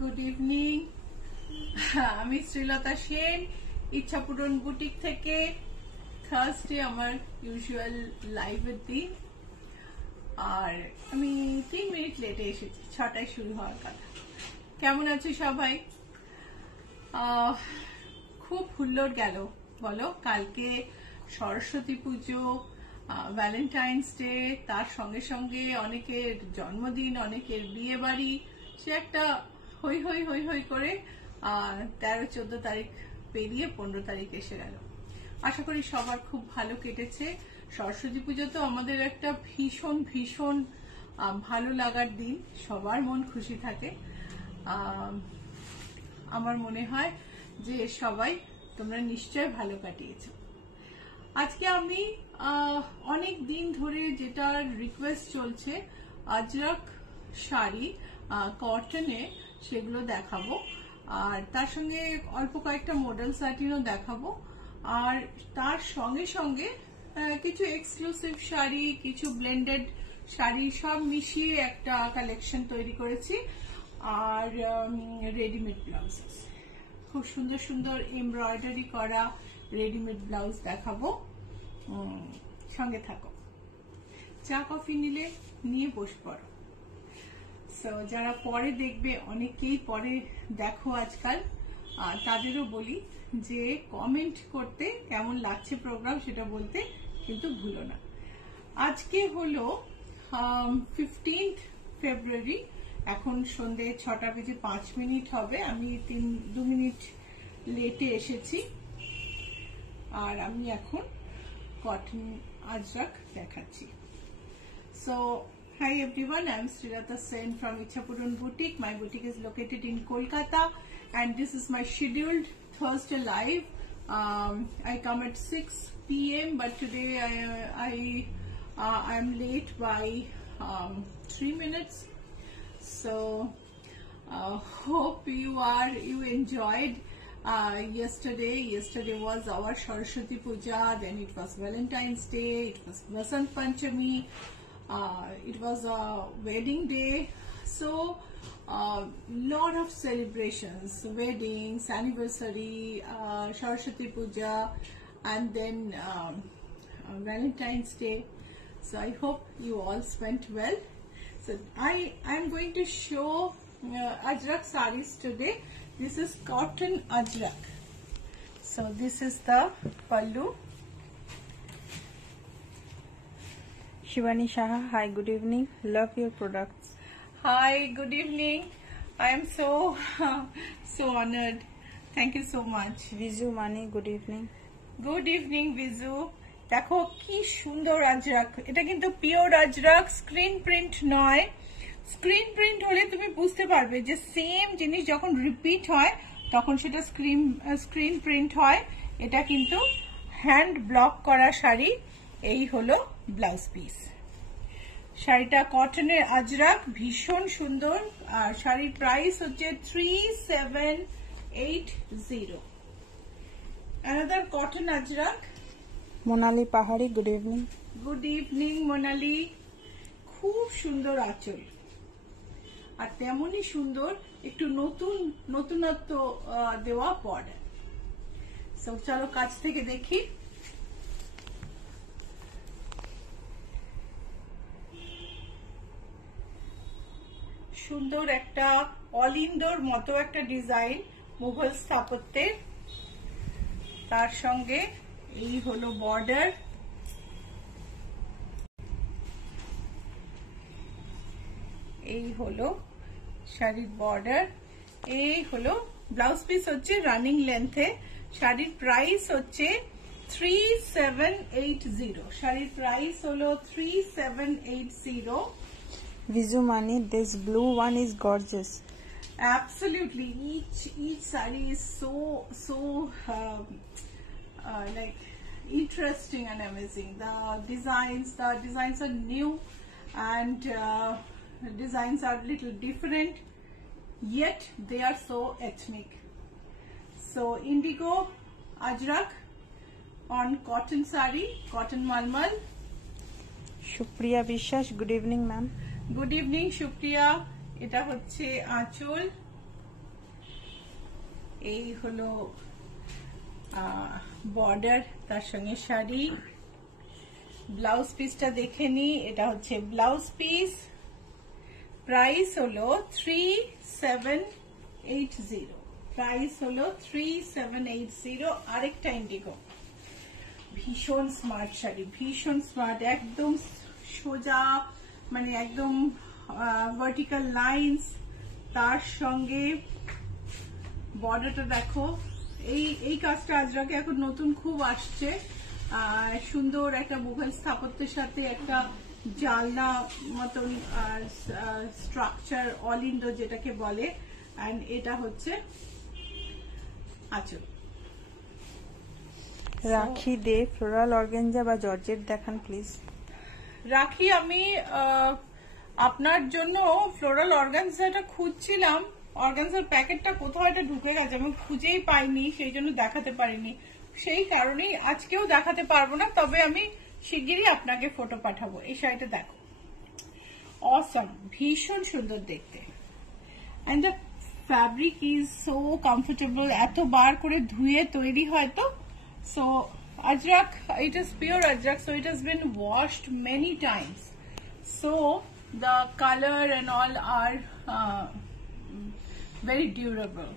Good evening. আমি শ্রীলতা Sen, ইচ্ছাপূরণ boutique থেকে। Thursday আমার ইউজুয়াল লাইভের দিন, আর আমি 3 মিনিট লেটে এসেছি, 6টায় শুরু হওয়ার কথা। কেমন আছো সবাই? খুব হুল্লোড় গেল বলো। কালকে সরস্বতী পুজো, ভ্যালেন্টাইন্স ডে, তার সঙ্গে সঙ্গে অনেকের জন্মদিন, অনেকের বিয়ে বাড়ি, সে একটা হই হই হই হই করে 13-14 তারিখ পেরিয়ে 15 তারিখ এসে গেল। আশা করি সবার খুব ভালো কেটেছে। সরস্বতী পুজো তো আমাদের একটা ভীষণ ভীষণ ভালো লাগার দিন, সবার মন খুশি থাকে। আমার মনে হয় যে সবাই তোমরা নিশ্চয় ভালো কাটিয়েছো। আজকে আমি অনেক দিন ধরে যেটা রিকোয়েস্ট চলছে, আজরাক শাড়ি কটনে, সেগুলো দেখাবো, আর তার সঙ্গে অল্প কয়েকটা মডেল স্যাটিনও দেখাবো, আর তার সঙ্গে সঙ্গে কিছু এক্সক্লুসিভ শাড়ি, কিছু ব্লেন্ডেড শাড়ি, সব মিশিয়ে একটা কালেকশন তৈরি করেছি। আর রেডিমেড ব্লাউজ, খুব সুন্দর সুন্দর এমব্রয়ডারি করা রেডিমেড ব্লাউজ দেখাবো। সঙ্গে থাকো, চা কফি নিয়ে বসে পড়ো। সো যারা পরে দেখবে, অনেকেই পরে দেখো আজকাল, তাদেরও বলি যে কমেন্ট করতে, কেমন লাগছে প্রোগ্রাম সেটা বলতে কিন্তু ভুলো না। আজকে হলো 15th ফেব্রুয়ারি, এখন সন্ধ্যে 6:05 হবে। আমি 2 মিনিট লেটে এসেছি, আর আমি এখন কটন আজরাক দেখাচ্ছি। So, hi everyone, I am Srilata Sen from Ichhapuran Boutique. My boutique is located in Kolkata, and this is my scheduled Thursday live. I come at 6 p.m. but today I am late by 3 minutes. So, hope you enjoyed. Yesterday was our Saraswati Puja, then it was Valentine's Day, it was Vasant Panchami, it was a wedding day. So lot of celebrations, weddings, anniversary, Saraswati Puja, and then Valentine's Day. So I hope you all spent well. So I am going to show Ajrak sarees today. This is cotton Ajrak. So this is the pallu. Shivani Shaha, hi, good evening. Love your products. Hi, good evening. I am so honored. Thank you so much. Vizu Mani, good evening. Good evening, Vizu. দেখো কি সুন্দর আজরাক, এটা কিন্তু pure Ajrak, screen print নয়। Screen print হলে তুমি বুঝতে পারবে যে সেম জিনিস যখন রিপিট হয় তখন সেটা স্ক্রিন প্রিন্ট হয়। এটা কিন্তু হ্যান্ড ব্লক করা শাড়ি। এই হলো ব্লাউজ পিস। শাড়িটা কটনের আজরাক, ভীষণ সুন্দর, আর শাড়ির প্রাইস হচ্ছে 3780। Another cotton ajrak. Monali Pahari, good evening. Good evening, Monali. খুব সুন্দর আঁচল, আর তেমনই সুন্দর একটু নতুনত্ব দেওয়া বর্ডার। সো চলো কাছ থেকে দেখি। সুন্দর একটা অল ইন্ডোর মতো একটা ডিজাইন, মুঘল স্থাপত্যের। তার সঙ্গে এই হলো বর্ডার, এই হলো শাড়ির বর্ডার, এই হলো ব্লাউজ পিস হচ্ছে রানিং লেন্থে। শাড়ির প্রাইস হচ্ছে 3780। শাড়ির প্রাইস হলো 3780। Vizu Mani, this blue one is gorgeous. Absolutely, each saree is so like interesting and amazing. The designs are new, and designs are little different, yet they are so ethnic. So indigo ajrak on cotton saree, cotton malmal. Shupriya Vishwas, good evening ma'am. Good evening Shupriya. এটা হচ্ছে আঁচল, এই হলো border, তার সঙ্গে sari. Blouse পিসটা দেখে নি, এটা হচ্ছে ব্লাউজ পিস। প্রাইস হলো 3780। প্রাইস হলো 3780। আরেকটা ইন্ডিগো, ভীষণ স্মার্ট শাড়ি, ভীষণ স্মার্ট, একদম সোজা, মানে একদম ভার্টিক্যাল লাইন্স, তার সঙ্গে বর্ডারটা দেখো। এই কাজটা আজরাকে এখন নতুন খুব আসছে, সুন্দর একটা মুঘল স্থাপত্যের সাথে একটা জালনা মতন স্ট্রাকচার, অল ইন্ডো যেটাকে বলে। এন্ড এটা হচ্ছে আঁচল। রাখি দে ফ্লোরাল অর্গানজা বা জর্জেট দেখান প্লিজ। রাখি, আমি আপনার জন্য ফ্লোরাল অর্গানজাটা খুঁজছিলাম, অর্গানজার প্যাকেটটা কোথাও এটা ঢুকে গেছে, আমি খুঁজেই পাইনি, সেই জন্য দেখাতে পারিনি। সেই কারণেই আজকেও দেখাতে পারবো না, তবে আমি শিগগিরই আপনাকে ফটো পাঠাবো। এই শাড়িটা দেখো, অসাম, ভীষণ সুন্দর দেখতে। And the fabric is so comfortable, এতবার করে ধুয়ে তৈরি হয় তো। So Ajrak, it is pure Ajrak, so it has been washed many times. So the color and all are very durable.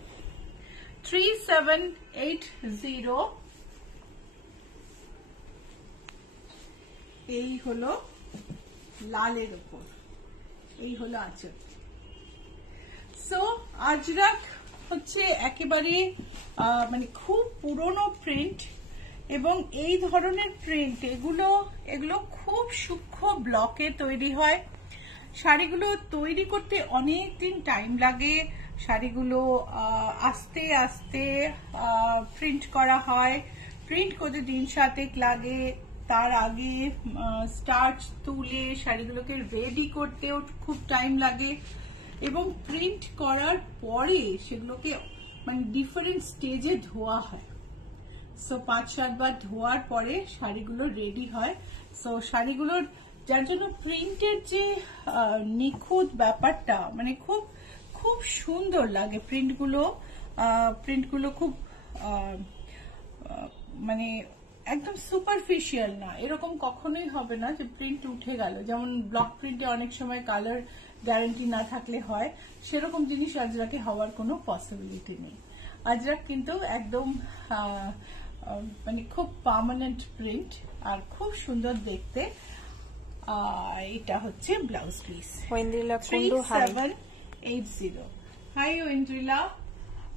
3780. এই হলো লালের উপর, এই হলো আঁচল। সো আজরাক হচ্ছে একেবারে মানে খুব পুরনো প্রিন্ট, এবং এই ধরনের প্রিন্ট এগুলো খুব সূক্ষ্ম ব্লকে তৈরি হয়। শাড়িগুলো তৈরি করতে অনেক দিন টাইম লাগে, শাড়িগুলো আস্তে আস্তে প্রিন্ট করা হয়, প্রিন্ট করতে দিন-7 লাগে। তার আগে স্টার্চ তুলে শাড়িগুলোকে রেডি করতেও খুব টাইম লাগে, এবং প্রিন্ট করার পরে সেগুলোকে মানে ডিফারেন্ট স্টেজে ধোয়া হয়। সো 5-7 বার ধোয়ার পরে শাড়িগুলো রেডি হয়। সো শাড়িগুলোর যার জন্য প্রিন্টের যে নিখুঁত ব্যাপারটা, মানে খুব খুব সুন্দর লাগে প্রিন্টগুলো খুব মানে একদম সুপারফিশিয়াল না, এরকম কখনোই হবে না যে প্রিন্ট উঠে গেল, যেমন ব্লক প্রিন্টে অনেক সময় কালার গ্যারান্টি না থাকলে হয়, সেরকম জিনিস আজরাকে হওয়ার কোনো পসিবিলিটি নেই। আজরাক কিন্তু একদম মানে খুব পার্মানেন্ট প্রিন্ট আর খুব সুন্দর দেখতে। এটা হচ্ছে blouse piece. Aindrila Kundu, hi. 3780। Hi Aindrila.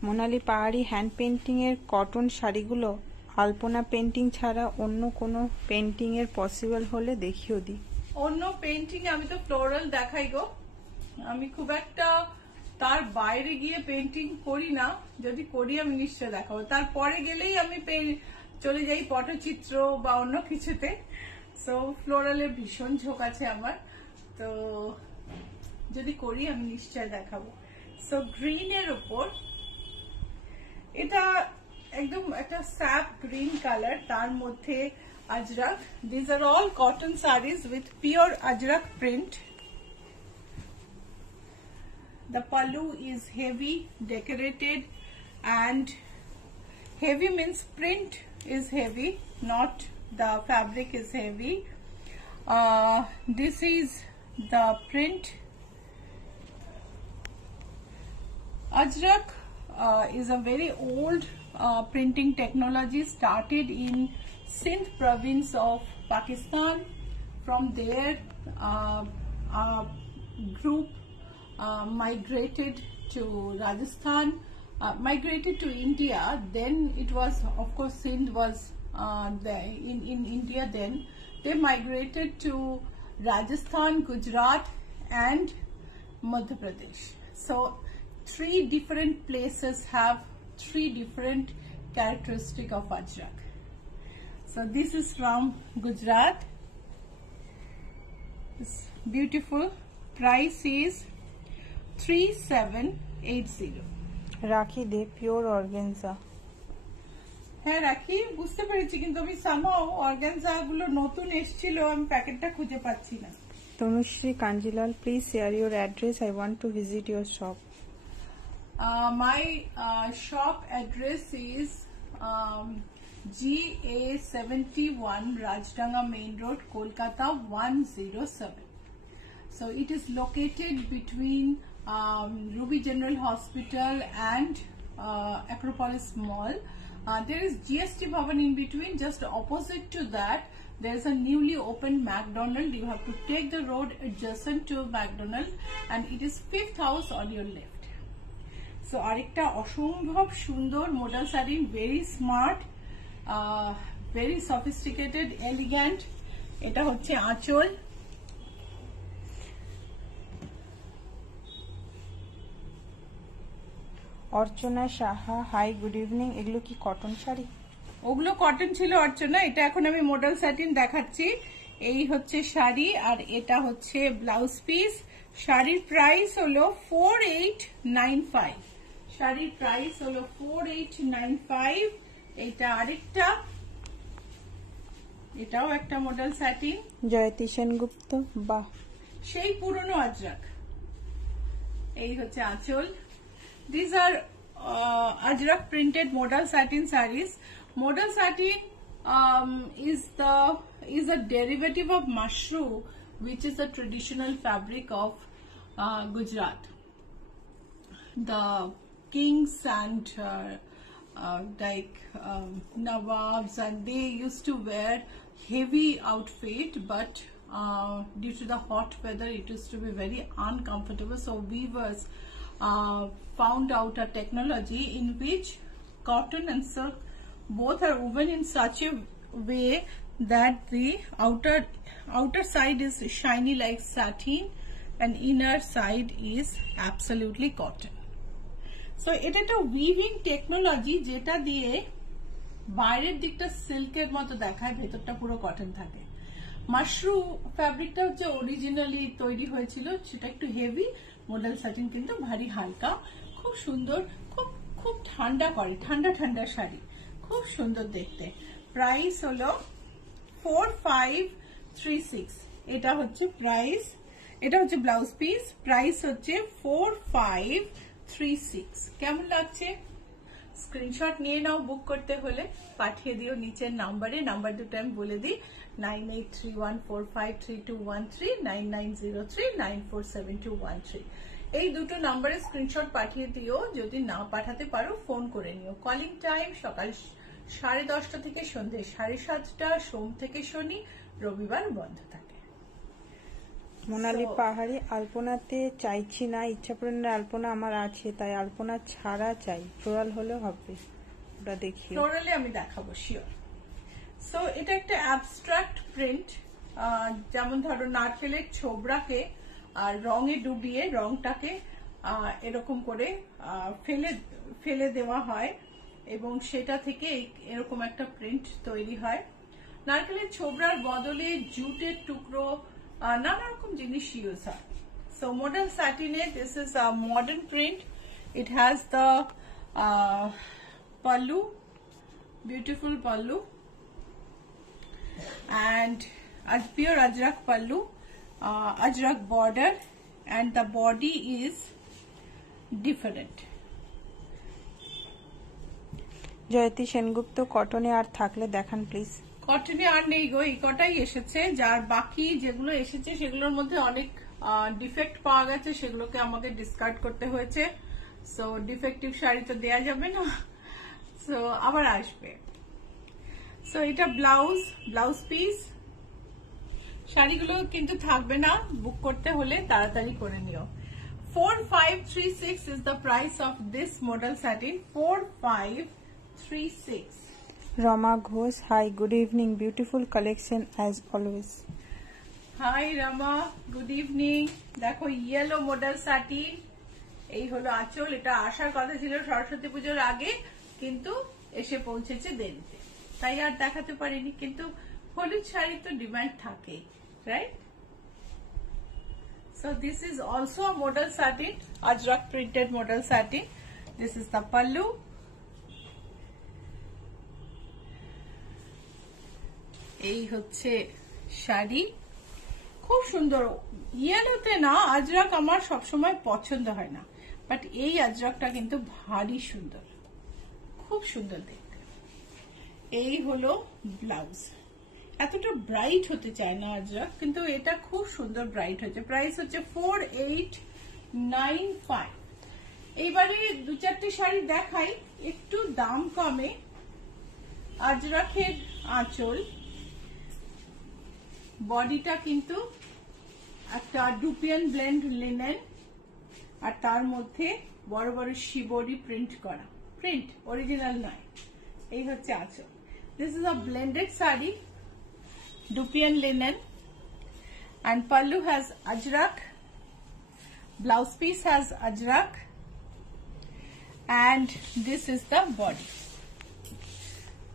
Monali Pahari, hand painting এর কটন শাড়িগুলো আলপনা পেন্টিং ছাড়া অন্য কোনো পেন্টিং এর পসিবল হলে দেখিও দি। অন্য পেন্টিং আমি তো ফ্লোরাল দেখাই গো, আমি খুব একটা তার বাইরে গিয়ে পেন্টিং করি না, যদি করি আমি নিশ্চয় দেখাবো। তারপরে গেলেই আমি চলে যাই পটচিত্র বা অন্য কিছুতে। সো ফ্লোরালের ভীষণ ঝোঁক আছে আমার, তো যদি করি আমি নিশ্চয় দেখাবো। সো গ্রিনের উপর, এটা একদম একটা স্যাপ গ্রিন কালার, তার মধ্যে Ajrakh. This are all cotton saris with pure Ajrakh print. The pallu is heavy, decorated, and heavy means print is heavy, not the fabric is heavy. This is the print. Ajrak is a very old printing technology, started in Sindh province of Pakistan. From there, a group migrated to Rajasthan, migrated to India. Then it was, of course, Sindh was in India. Then they migrated to Rajasthan, Gujarat, and Madhya Pradesh. So 3 different places have 3 different characteristics of Ajrak. So this is from Gujarat. It's beautiful. Price is 3780. রাখি দে pure organza. হ্যাঁ রাখি, বুঝতে পেরেছি, কিন্তু আমি somehow organza গুলো নতুন এসেছিল, আমি প্যাকেটটা খুঁজে পাচ্ছি না। Tanushree Kanjilal, please share your address, I want to visit your shop. My shop address is GA71 Rajdanga Main Road, Kolkata 107. So it is located between Ruby General Hospital and Acropolis Mall. There is GST Bhavan in between. Just opposite to that, there is a newly opened McDonald. You have to take the road adjacent to McDonald, and it is 5th house on your left. So arekta অসম্ভব সুন্দর modal saree, very smart, very sophisticated, elegant. এটা হচ্ছে আঁচল। অর্চনা Saha, high good evening. এগুলো কি cotton sari? ওগুলো cotton ছিল অর্চনা, এটা এখন আমি মডেল স্যাটিন দেখাচ্ছি। এই হচ্ছে শাড়ি আর এটা হচ্ছে ব্লাউজ পিস। শাড়ির প্রাইস হলো 4895। শাড়ির প্রাইস হলো 4895। এটা আরেকটা, এটাও একটা মডেল স্যাটিন। জয়তী সেনগুপ্ত, বাহ, সেই পুরনো আজরাক। এই হচ্ছে আঁচল। These are Ajrak printed modal satin sarees. Modal satin is a derivative of mushroom, which is a traditional fabric of Gujarat. The kings and Nawabs, and they used to wear heavy outfit, but due to the hot weather, it used to be very uncomfortable. So weavers found out a technology in which cotton and silk both are woven in such a way that the outer side is shiny like satin and inner side is absolutely cotton. So এটা একটা weaving technology যেটা দিয়ে বাইরের দিকটা সিল্কের মতো দেখায়, ভেতরটা পুরো কটন থাকে। মাশরুম ফ্যাব্রিকটা হচ্ছে অরিজিনালি তৈরি হয়েছিল, সেটা একটু হেভি। মডেল সাটিন কিন্তু ভারী হালকা, খুব সুন্দর, খুব ঠান্ডা করে, ঠান্ডা ঠান্ডা শাড়ি, খুব সুন্দর দেখতে। প্রাইস হলো 4536। এটা হচ্ছে প্রাইস, এটা হচ্ছে ব্লাউজ পিস। প্রাইস হচ্ছে 4536। কেমন লাগছে? স্ক্রিনশট নিয়ে নাও, বুক করতে হলে পাঠিয়ে দিও নিচের নাম্বারে। নাম্বার দুটো আমি বলে দিই, 9831453213, 9903947213। এই দুটো নাম্বারে স্ক্রিনশট পাঠিয়ে দিও। যদি না পাঠাতে পারো ফোন করে নিও। কলিং টাইম সকাল 10:30 থেকে সন্ধ্যে 7:30, সোম থেকে শনি, রবিবার বন্ধ থাকে। মোনালি পাহাড়ি, আলপনাতে চাইছি না, ইচ্ছাপূরণের আলপনা আমার আছে, তাই আলপনা ছাড়া চাই। ফ্লোরাল হলেও হবে, ওটা দেখি। ফ্লোরালে আমি দেখাবো শিওর। সো এটা একটা অ্যাবস্ট্রাক্ট প্রিন্ট, যেমন ধরো নারকেলের ছোবড়াকে রঙে ডুবিয়ে রংটাকে এরকম করে ফেলে দেওয়া হয় এবং সেটা থেকে এরকম একটা প্রিন্ট তৈরি হয়। নারকেলের ছোবড়ার বদলে জুটের টুকরো, নানা রকম জিনিস ইউজ হয়। সো মডার্ন স্যাটিনে this is a modern print. It has the pallu, beautiful pallu, and as pure ajrak pallu, ajrak border, and the body is different. Jayati Sengupta, কটনে আর থাকলে দেখান প্লিজ। কটনে আর নেই গো, এই কটাই এসেছে। যার বাকি যেগুলো এসেছে সেগুলোর মধ্যে অনেক ডিফেক্ট পাওয়া গেছে, সেগুলোকে আমাকে ডিসকার্ড করতে হয়েছে। সো ডিফেক্টিভ শাড়ি তো দেয়া যাবে না, সো আবার আসবে। সো এটা ব্লাউজ পিস। শাড়িগুলো কিন্তু থাকবে না, বুক করতে হলে তাড়াতাড়ি করে নিও। 4536 is the price of this model satin. 4536. Rama Ghosh, hi good evening, beautiful collection as always. Hi Rama, good evening. দেখো ইয়েলো মডেল সাটিন, এই হলো আঁচল। এটা আসার কথা ছিল সরস্বতী পুজোর আগে, কিন্তু এসে পৌঁছেছে দেরিতে, তাই আর দেখাতে পারিনি। কিন্তু হলুদ শাড়ি তো ডিমান্ড থাকে, right? So this is also a modal satin, ajrak printed modal satin. This is the pallu. এই হচ্ছে শাড়ি, খুব সুন্দর। ইয়েলোতে না আজরাক আমার সবসময় পছন্দ হয় না, বাট এই আজরাকটা কিন্তু ভারী সুন্দর, খুব সুন্দর দেখতে। এই হলো ব্লাউজ। এতটা ব্রাইট হতে চায় না আজরাক, কিন্তু এটা খুব সুন্দর ব্রাইট হচ্ছে। প্রাইস হচ্ছে 4895। এইবারে দু চারটে শাড়ি দেখাই একটু দাম কমে। আজরাকের আঁচল, বডিটা কিন্তু একটা ডুপিয়ান ব্লেন্ড লিনেন, আর তার মধ্যে বড় বড় শিবরি প্রিন্ট করা, প্রিন্ট অরিজিনাল নয়। এই হচ্ছে আঁচল। This is a blended sari, dupion linen, and pallu has ajrak, blouse piece has ajrak, and this is the body.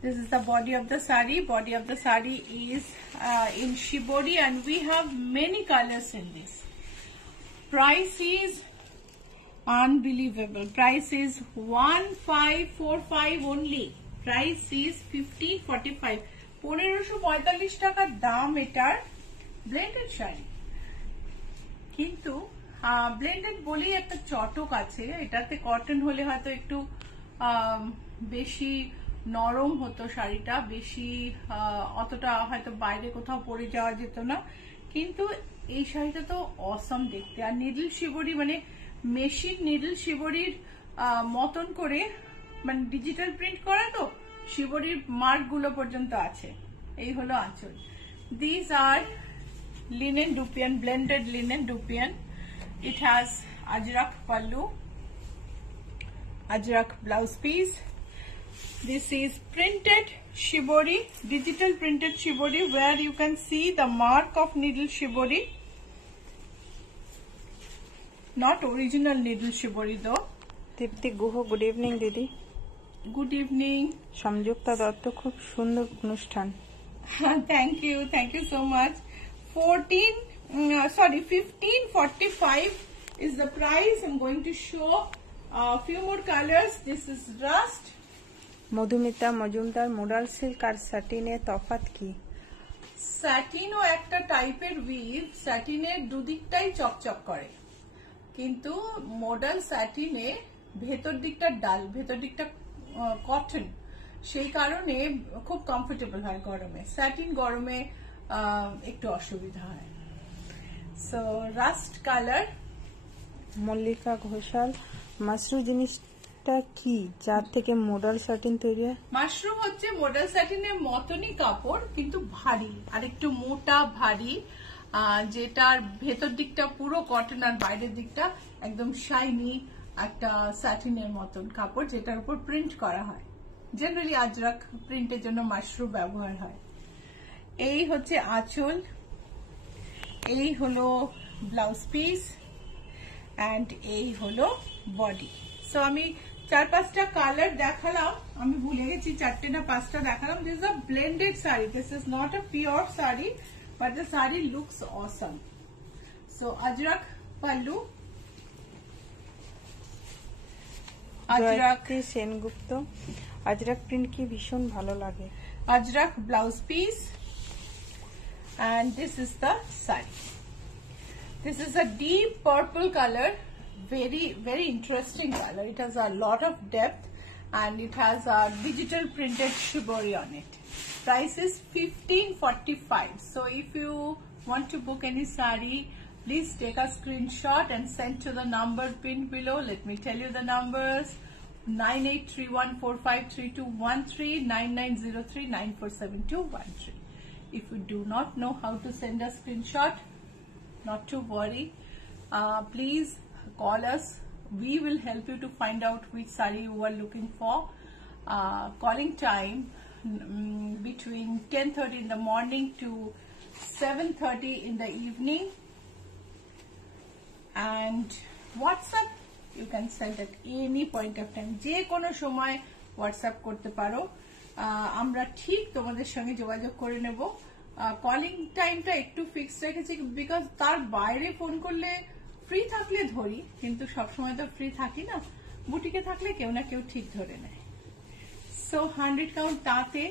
This is the body of the sari. Body of the sari is in shibori, and we have many colors in this. Price is unbelievable. Price is 1545 only. Price is 1545. 1545 টাকা দাম এটার। Blended sari, কিন্তু blended বলেই একটা চটক আছে। এটাতে cotton হলে হয়তো একটু বেশি নরম হতো শাড়িটা, বেশি অতটা হয়তো বাইরে কোথাও পরে যাওয়া যেত না। কিন্তু এই শাড়িটা তো অসম দেখতে। আর নিডল শিবরি, মানে মেশিন নিডল শিবরির মতন করে, মানে ডিজিটাল প্রিন্ট করা, তো শিবরির মার্ক গুলো পর্যন্ত আছে। এই হলো আঁচল। This are linen dupian, blended linen dupian. It has ajrak pallu, ajrak blouse piece. This is printed shibori, digital printed shibori, where you can see the mark of needle shibori. Not original needle shibori though. Deepti Guha, good evening দিদি। Good evening. Sanjukta Dutta, খুব সুন্দর অনুষ্ঠান। Thank you so much. 1545 is the price. I'm going to show a few more colors. This is rust. Madhumita Majumdar, modal silk আর স্যাটিনের তফাৎ কি? স্যাটিনও একটা টাইপের উইভ, স্যাটিনের দুদিকটাই চকচক করে, কিন্তু মডাল স্যাটিনে ভেতর দিকটা ডাল, ভেতর দিকটা কটন, সেই কারণে খুব কমফোর্টেবল হয় গরমে। স্যাটিন গরমে একটু অসুবিধা হয়। So rushed colour. Mallika Ghoshal, Mashru জিনিসটা কি যার থেকে মডাল স্যাটিন তৈরি হয়? মাশরুম হচ্ছে মডাল স্যাটিনের মতনই কাপড়, কিন্তু ভারী, আর একটু মোটা ভারী, যেটার ভেতর দিকটা পুরো কটন আর বাইরের দিকটা একদম শাইনি একটা স্যাটিনের মতন কাপড়, যেটার উপর প্রিন্ট করা হয়। জেনারেলি আজরাক প্রিন্টের জন্য মাশরুম ব্যবহার হয়। এই হচ্ছে আঁচল, এই হলো ব্লাউজ পিস, এন্ড এই হলো বডি। সো আমি 4-5টা কালার দেখালাম, আমি ভুলে গেছি 4টে না 5টা দেখালাম। This is a blended sari, this is not a pure sari, but the sari looks Assam. So Ajrak pallu, Ajrak Sengupta, Ajrak print কি ভীষণ ভালো লাগে। Ajrak blouse piece, and this is the sari. This is a deep purple color, very interesting color. It has a lot of depth, and it has a digital printed shibori on it. Price is 1545. So if you want to book any sari, please take a screenshot and send to the number pinned below. Let me tell you the numbers: 9831453213, 9903947213. If you do not know how to send a screenshot, not to worry. Please call us. We will help you to find out which sari you are looking for. Calling time between 10:30 in the morning to 7:30 in the evening. And WhatsApp, you can send at any point of time. যে কোনো সময় WhatsApp করতে পারো, আমরা ঠিক তোমাদের সঙ্গে যোগাযোগ করে নেব। কলিং টাইমটা একটু ফিক্সড রেখেছি, বিকজ তার বাইরে ফোন করলে ফ্রি থাকলে ধরি, কিন্তু সবসময় তো ফ্রি থাকি না। বুটিকে থাকলে কেউ না কেউ ঠিক ধরে নেয়। সো 100 কাউন্ট তাঁতে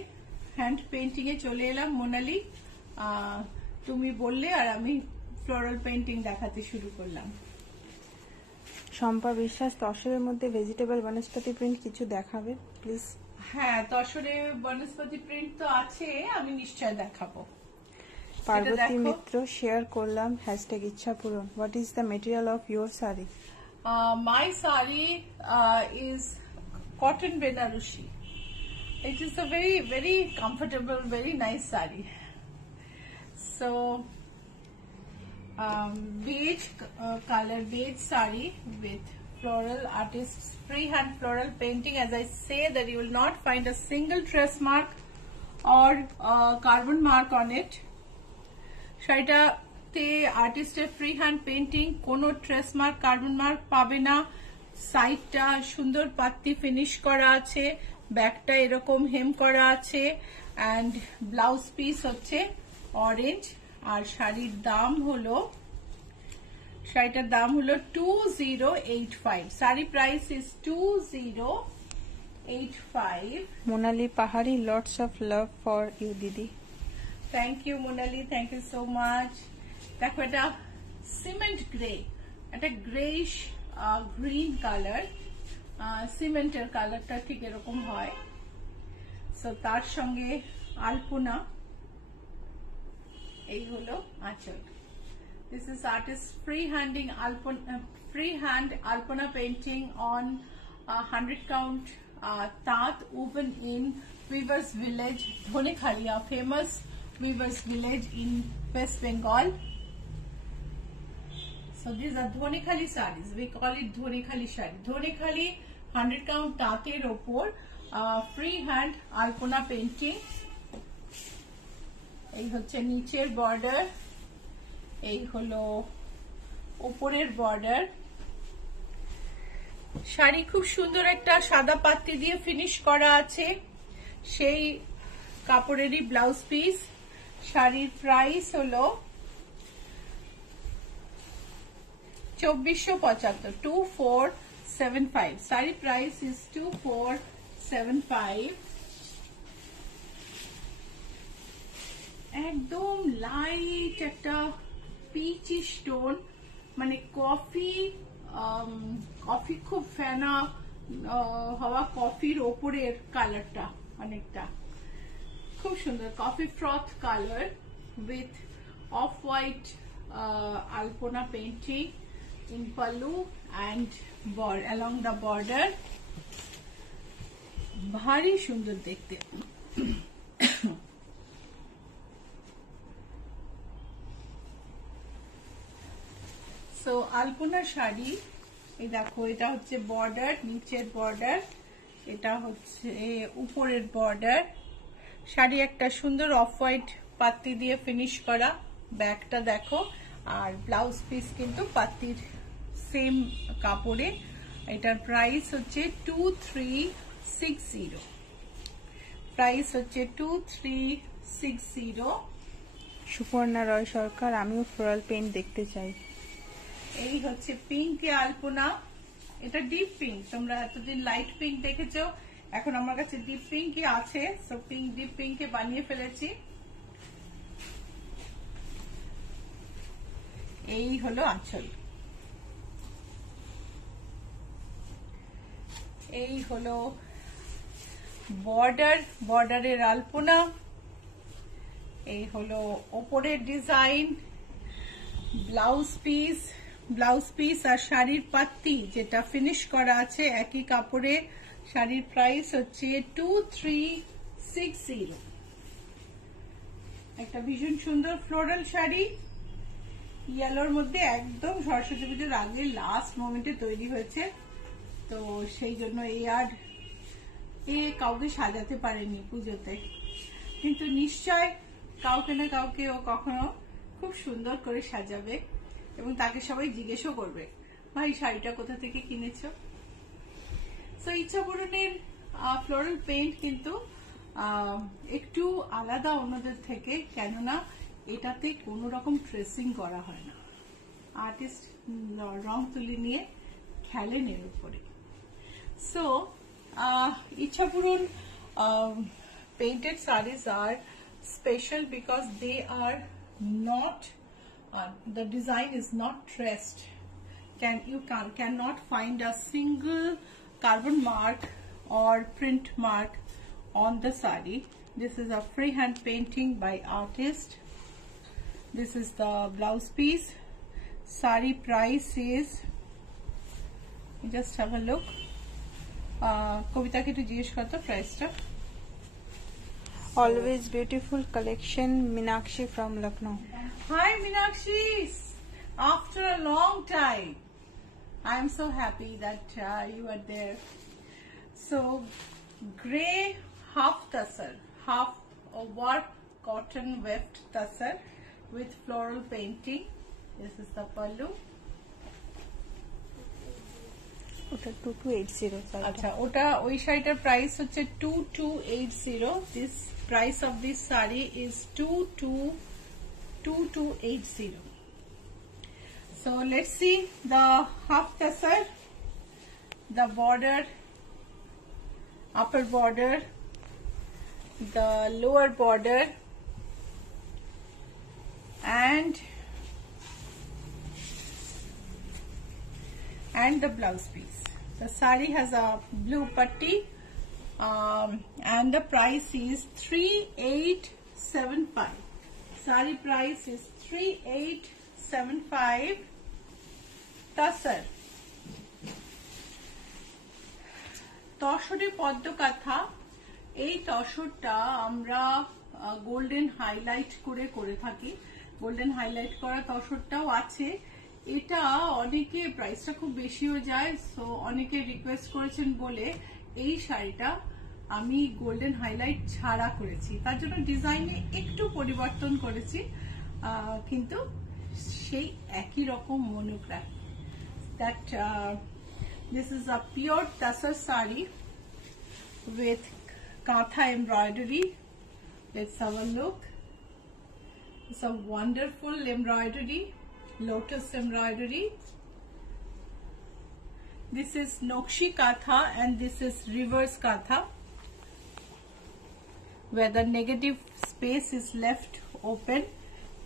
হ্যান্ড পেন্টিং এ চলে এলাম। মোনালি, তুমি বললে আর আমি ফ্লোরাল পেন্টিং দেখাতে শুরু করলাম। শম্পা বিশ্বাস, তসরের মধ্যে ভেজিটেবল বনস্পতি প্রিন্ট কিছু দেখাবে প্লিজ। হ্যাঁ, তসরে বনস্পতি প্রিন্ট তো আছে, আমি নিশ্চয় দেখাবো। পার্বতী মিত্র, শেয়ার করলাম হ্যাশট্যাগ ইচ্ছা পূরণ। What is the material of your sari? My saree is cotton Benarusi. It is a very, very comfortable, very nice saree. So, beige color, beige saree with floral artist's freehand floral painting. As I say that you will not find a single trace mark or carbon mark on it. শাড়িটাতে আর্টিস্টের free hand painting, কোনো trace mark carbon mark পাবে না। সাইডটা সুন্দর পাত্তি finish করা আছে, ব্যাকটা এরকম হেম করা আছে, অ্যান্ড ব্লাউজ পিস হচ্ছে অরেঞ্জ। আর শাড়িটার দাম হলো 2085। Sari price is 2085। Monali Pahari, lots of love for you দিদি। Thank you Monali, thank you so much. দেখো এটা সিমেন্ট গ্রে, একটা গ্রেইশ গ্রিন কালার, সিমেন্টের কালারটা ঠিক এরকম হয়। সো তার সঙ্গে আলপনা, এই হলো আঁচল। This is artist free hand Alpana painting on 100 count তাঁত woven in Weavers Village, Dhonekhalia, famous Weavers Village in West Bengal. So these are Dhonekhali sarees. We call it Dhonekhali saree. Dhonekhali 100 count তাঁতের ওপর free hand আলপনা painting. এই হচ্ছে নিচের border, এই হলো উপরের border. Sari খুব সুন্দর একটা সাদা পাত্তি দিয়ে ফিনিশ করা আছে, সেই কাপড়েরই ব্লাউজ পিস। শাড়ির প্রাইস হলো 2475, 2475। Sari price is 2475। একদম লাইট একটা পিচি স্টোন, মানে কফি খুব ফেনা হওয়া কফির ওপরের কালারটা অনেকটা খুব সুন্দর, coffee froth colour with off white alpana painting in pallu and along the border। ভারী সুন্দর দেখতে। সো আলপনা শাড়ি, এই দেখো এটা হচ্ছে বর্ডার, নিচের বর্ডার, এটা হচ্ছে উপরের বর্ডার। শাড়ি একটা সুন্দর অফ হোয়াইট পাত্তি দিয়ে ফিনিশ করা, ব্যাকটা দেখো। আর ব্লাউজ পিস কিন্তু পাত্তির সেম কাপড়ে। এটার প্রাইস হচ্ছে 2360। প্রাইস হচ্ছে 2360। সুপর্ণা রয় সরকার, আমিও ফ্লোরাল পেইন্ট দেখতে চাই। এই হচ্ছে পিঙ্কে আলপনা, এটা ডিপ পিঙ্ক। তোমরা এতদিন লাইট পিঙ্ক দেখেছো, এখন আমার কাছে ডিপ পিঙ্কই আছে। সো ডিপ পিঙ্কে বানিয়ে ফেলেছি। এই হলো আঁচল, এই হলো বর্ডারের আলপনা, এই হলো ওপরের ডিজাইন, ব্লাউজ পিস আর শাড়ির পাত্তি যেটা ফিনিশ করা আছে একই কাপড়ে। শাড়ির প্রাইস হচ্ছে 2360। একটা ভীষণ সুন্দর ফ্লোরাল শাড়ি, ইয়েলোর মধ্যে, একদম সরস্বতী পুজোর আগে লাস্ট মোমেন্টে তৈরি হয়েছে। তো সেই জন্য কাউকে সাজাতে পারেনি পুজোতে, কিন্তু নিশ্চয় কাউকে না কাউকে ও কখনো খুব সুন্দর করে সাজাবে, এবং তাকে সবাই জিজ্ঞেসও করবে, ভাই শাড়িটা কোথা থেকে কিনেছো। সো ইচ্ছা পূরণের ফ্লোরাল পেইন্ট কিন্তু একটু আলাদা অন্যদের থেকে, কেননা এটাতে কোনো রকম ট্রেসিং করা হয় না। আর্টিস্ট রং তুলি নিয়ে খেলেন এর উপরে। সো ইচ্ছা পূরণ painted sarees are special because they are not, the design is not traced. cannot find a single carbon mark or print mark on the sari. This is a freehand painting by artist. This is the blouse piece. Sari price is, just have a look. Kavita ke to jigesh kor to price ta. Always beautiful collection, Meenakshi from Lucknow. Hi Meenakshi, after a long time. I'm so happy that you are there. So, grey half tassar, half work cotton weft tassar with floral painting. This is the pallu. ওটা 2280 আচ্ছা ওটা ওই শাড়িটার price হচ্ছে 2280. This price of this saree is 2280. So let's see the half tassar, the border, upper border, the lower border, and the blouse piece. The saree has a blue patti and the price is 3875. Saree price is 3875. Tassar. তসরে পদ্ম কাঁথা, এই তসরটা আমরা golden highlight করে থাকি। Golden highlight করা তসরটাও আছে। এটা অনেকে প্রাইসটা খুব বেশি হয়ে যায়, সো অনেকে রিকোয়েস্ট করেছেন বলে এই শাড়িটা আমি গোল্ডেন হাইলাইট ছাড়া করেছি। তার জন্য ডিজাইনে একটু পরিবর্তন করেছি, কিন্তু সেই একই রকম monograph. That this is a pure tassar saree with katha embroidery. Let's have a look. It's a wonderful embroidery, lotus embroidery. This is Nokshi Katha and this is reverse Katha, where the negative space is left open.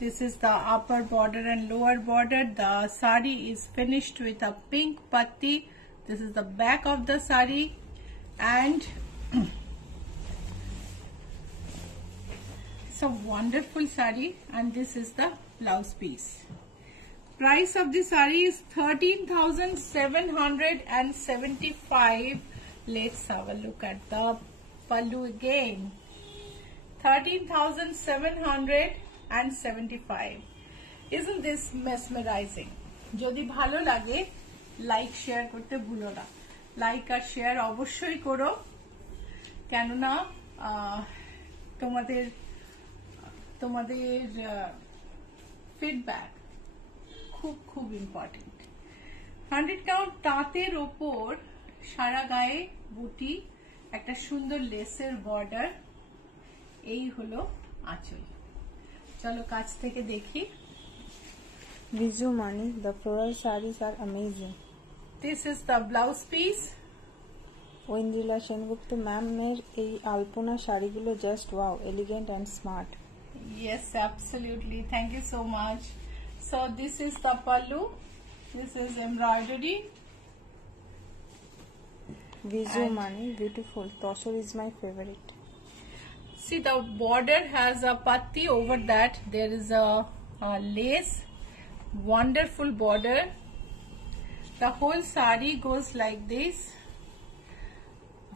This is the upper border and lower border. The saree is finished with a pink patti. This is the back of the saree, and it's a wonderful saree, and this is the blouse piece. Price of the saree is 13,775. Let's have a look at the pallu again. 13,775. Isn't this mesmerizing? যদি ভালো লাগে like share করতে ভুলো না। Like আর share অবশ্যই করো, কেননা তোমাদের ফিডব্যাক খুব ইম্পর্টেন্ট। 100 কাউন্ট তাঁতের ওপর সারা গায়ে বুটি, একটা সুন্দর লেসের বর্ডার, এই হলো আঁচল। চলো কাছ থেকে দেখি। Viju Mani, the floral sarees are amazing. This is the blouse piece. Aindrila Sengupta ম্যামের এই আলপনা শাড়িগুলো just wow, elegant and smart. Yes, absolutely. Thank you so much. So this is the pallu. This is embroidery. Viju Mani, beautiful. Tosor is my favorite. See, the border has a patti, over that there is a lace, wonderful border. The whole saree goes like this.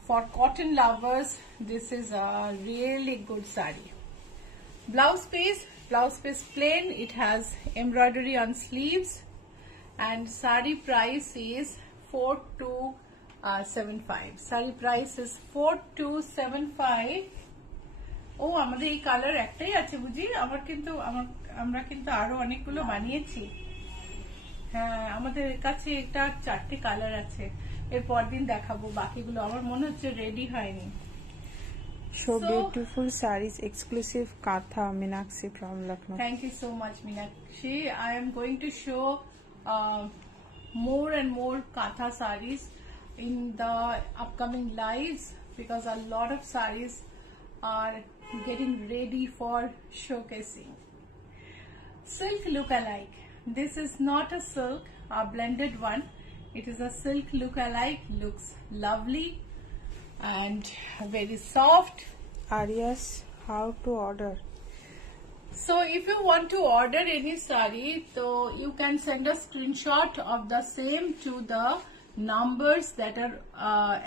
For cotton lovers, this is a really good saree. Blouse piece plain, it has embroidery on sleeves, and saree price is 4275. Saree price is 4275. ও আমাদের এই colour একটাই আছে বুঝি, আমরা কিন্তু আরো অনেকগুলো বানিয়েছি। হ্যাঁ, আমাদের কাছে এটা 4টে কালার আছে, এর পরদিন দেখাবো বাকিগুলো। আমার মনে হচ্ছে রেডি হয়নি। So beautiful sarees, exclusive Katha, Meenakshi from Lucknow. Thank you so much, Meenakshi. I am going to show more and more Katha sarees in the upcoming lives, because a lot of sarees are getting ready for showcasing. Silk look-alike. This is not a silk, blended one. It is a silk look-alike, looks lovely and very soft. Arias, how to order? So if you want to order any sari, so you can send a screenshot of the same to the numbers that are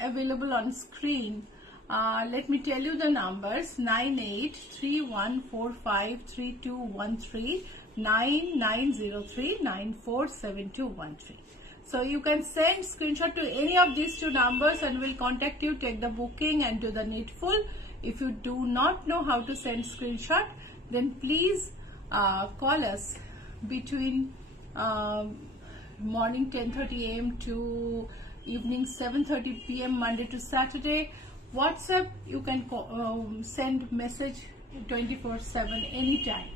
available on screen. Let me tell you the numbers: 9831453213, 9903947213. So you can send screenshot to any of these two numbers and we'll contact you, take the booking and do the needful. If you do not know how to send screenshot, then please call us between morning 10:30 a.m. to evening 7:30 p.m. Monday to Saturday. WhatsApp, you can send message 24/7 anytime.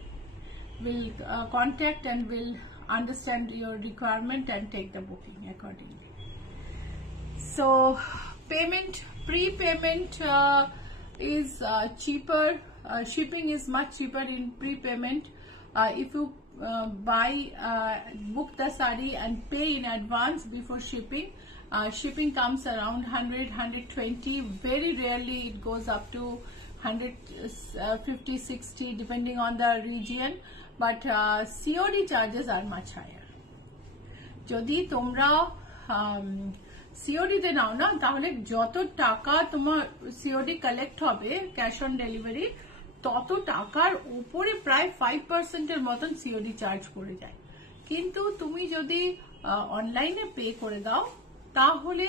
We'll contact and we'll understand your requirement and take the booking accordingly. So payment, pre-payment is cheaper. Shipping is much cheaper in prepayment. If you book the sari and pay in advance before shipping, shipping comes around 100-120. Very rarely it goes up to 150-60 depending on the region, but COD charges are much higher. যদি তোমরা COD তে নাও না, তাহলে যত টাকা তোমার COD collect হবে cash on delivery, তত টাকার উপরে প্রায় 5% এর মতন COD চার্জ পড়ে যায়। কিন্তু তুমি যদি অনলাইনে পে করে দাও, তাহলে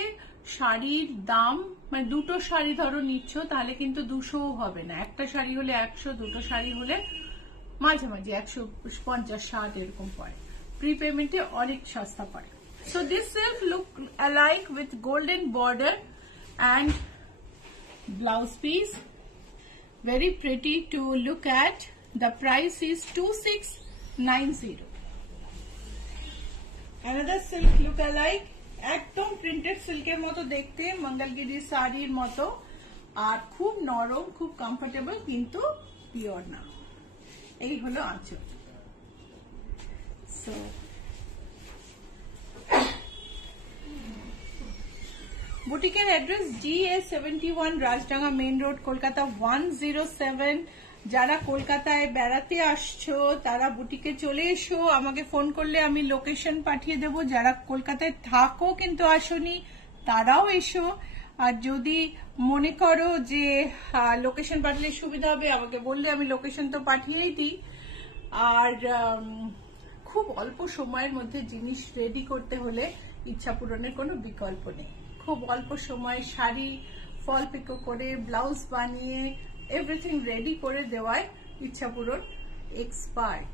শাড়ির দাম, মানে দুটো শাড়ি ধরো নিচ্ছ, তাহলে কিন্তু 200 হবে না। একটা শাড়ি হলে 100, দুটো শাড়ি হলে মাঝামাঝি 150-60 এরকম পড়ে। প্রিপেমেন্টে অনেক সস্তা পড়ে। So this silk look alike with golden border and blouse piece. Very pretty to look at. The price is 2690. Another silk look alike. একদম প্রিন্টেড সিল্কের মতো দেখতে, মঙ্গলগিরি শাড়ির মতো, আর খুব নরম, খুব কমফোর্টেবল, কিন্তু পিওর না। এই হলো আঁচল। সো বুটিকের address GA71, Rajdanga main road, Kolkata 107। যারা কলকাতায় বেড়াতে আসছো তারা বুটিকে চলে এসো, আমাকে ফোন করলে আমি লোকেশন পাঠিয়ে দেবো। যারা কলকাতায় থাকো কিন্তু আসোনি, তারাও এসো। আর যদি মনে করো যে লোকেশন পাঠালে সুবিধা হবে, আমাকে বললে আমি লোকেশন তো পাঠিয়েই দিই। আর খুব অল্প সময়ের মধ্যে জিনিস রেডি করতে হলে ইচ্ছা পূরণের কোনো বিকল্প নেই। খুব অল্প সময় শাড়ি ফল পিকো করে, ব্লাউজ বানিয়ে, এভরিথিং রেডি করে দেওয়ায় ইচ্ছা পূরণ এক্সপার্ট।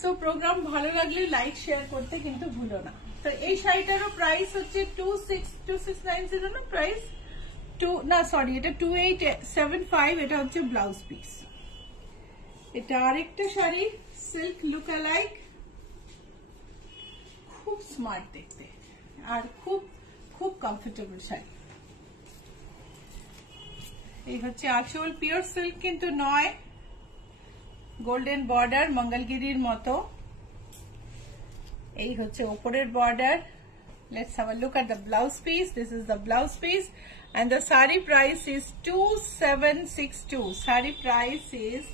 সো প্রোগ্রাম ভালো লাগলে লাইক শেয়ার করতে কিন্তু ভুলো না। তো এই শাড়িটারও প্রাইস হচ্ছে 2690 না, প্রাইস এটা 2875। এটা হচ্ছে ব্লাউজ পিস। এটা আরেকটা শাড়ি, সিল্ক লুক অ্যালাইক, খুব স্মার্ট দেখতে আর খুব খুব কমফোর্টেবল শাড়ি। এই হচ্ছে আঁচল, পিওর সিল্ক কিন্তু নয়, গোল্ডেন বর্ডার মঙ্গলগিরির মতো। এই হচ্ছে উপরের border. Let's have a look at the blouse piece. This is the blouse piece and the sari price is 2762. Sari price is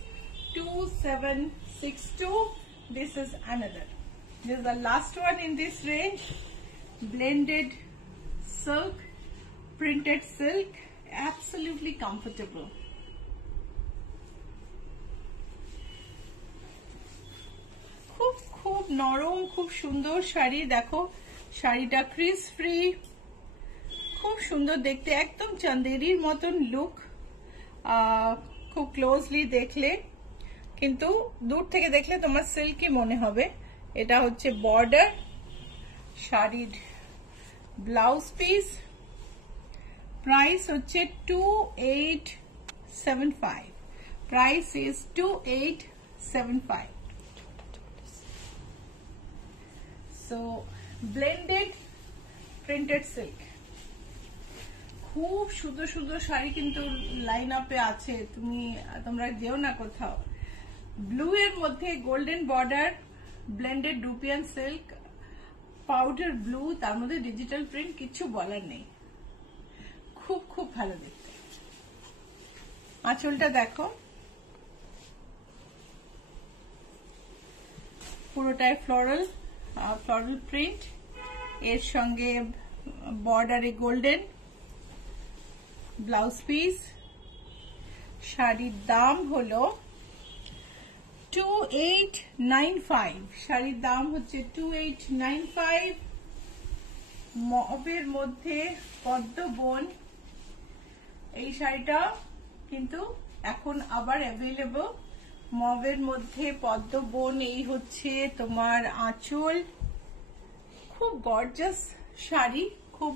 2762. This is another. This is the last one in this range. Blended silk, printed silk, absolutely comfortable. খুব নরম, খুব সুন্দর শাড়ি। দেখো শাড়িটা Chris free, খুব সুন্দর দেখতে, একদম চাঁদেরির মতন লুক খুব ক্লোজলি দেখলে, কিন্তু দূর থেকে দেখলে তোমার সিল্কি মনে হবে। এটা হচ্ছে বর্ডার, শাড়ির ব্লাউজ পিস, প্রাইস হচ্ছে 2875। Price is 2875। So blended printed silk, খুব সুন্দর সুন্দর শাড়ি কিন্তু লাইন আপে আছে, তোমরা যেও না কোথাও। ব্লু এর মধ্যে গোল্ডেন বর্ডার, ব্লেন্ডেড রুপিয়ান সিল্ক, পাউডার ব্লু, তার মধ্যে ডিজিটাল প্রিন্ট, কিছু বলার নেই, খুব খুব ভালো দেখতে। আঁচলটা দেখো, পুরোটাই ফ্লোরাল প্রিন্ট, এর সঙ্গে বর্ডারে গোল্ডেন। Blouse piece. শাড়ির দাম হলো 2895, শাড়ির দাম হচ্ছে 2895। মবের মধ্যে পদ্ম বন, এই শাড়িটা কিন্তু এখন আবার অ্যাভেলেবল। মবের মধ্যে পদ্ম বন, এই হচ্ছে তোমার আঁচল, খুব গর্জাস শাড়ি, খুব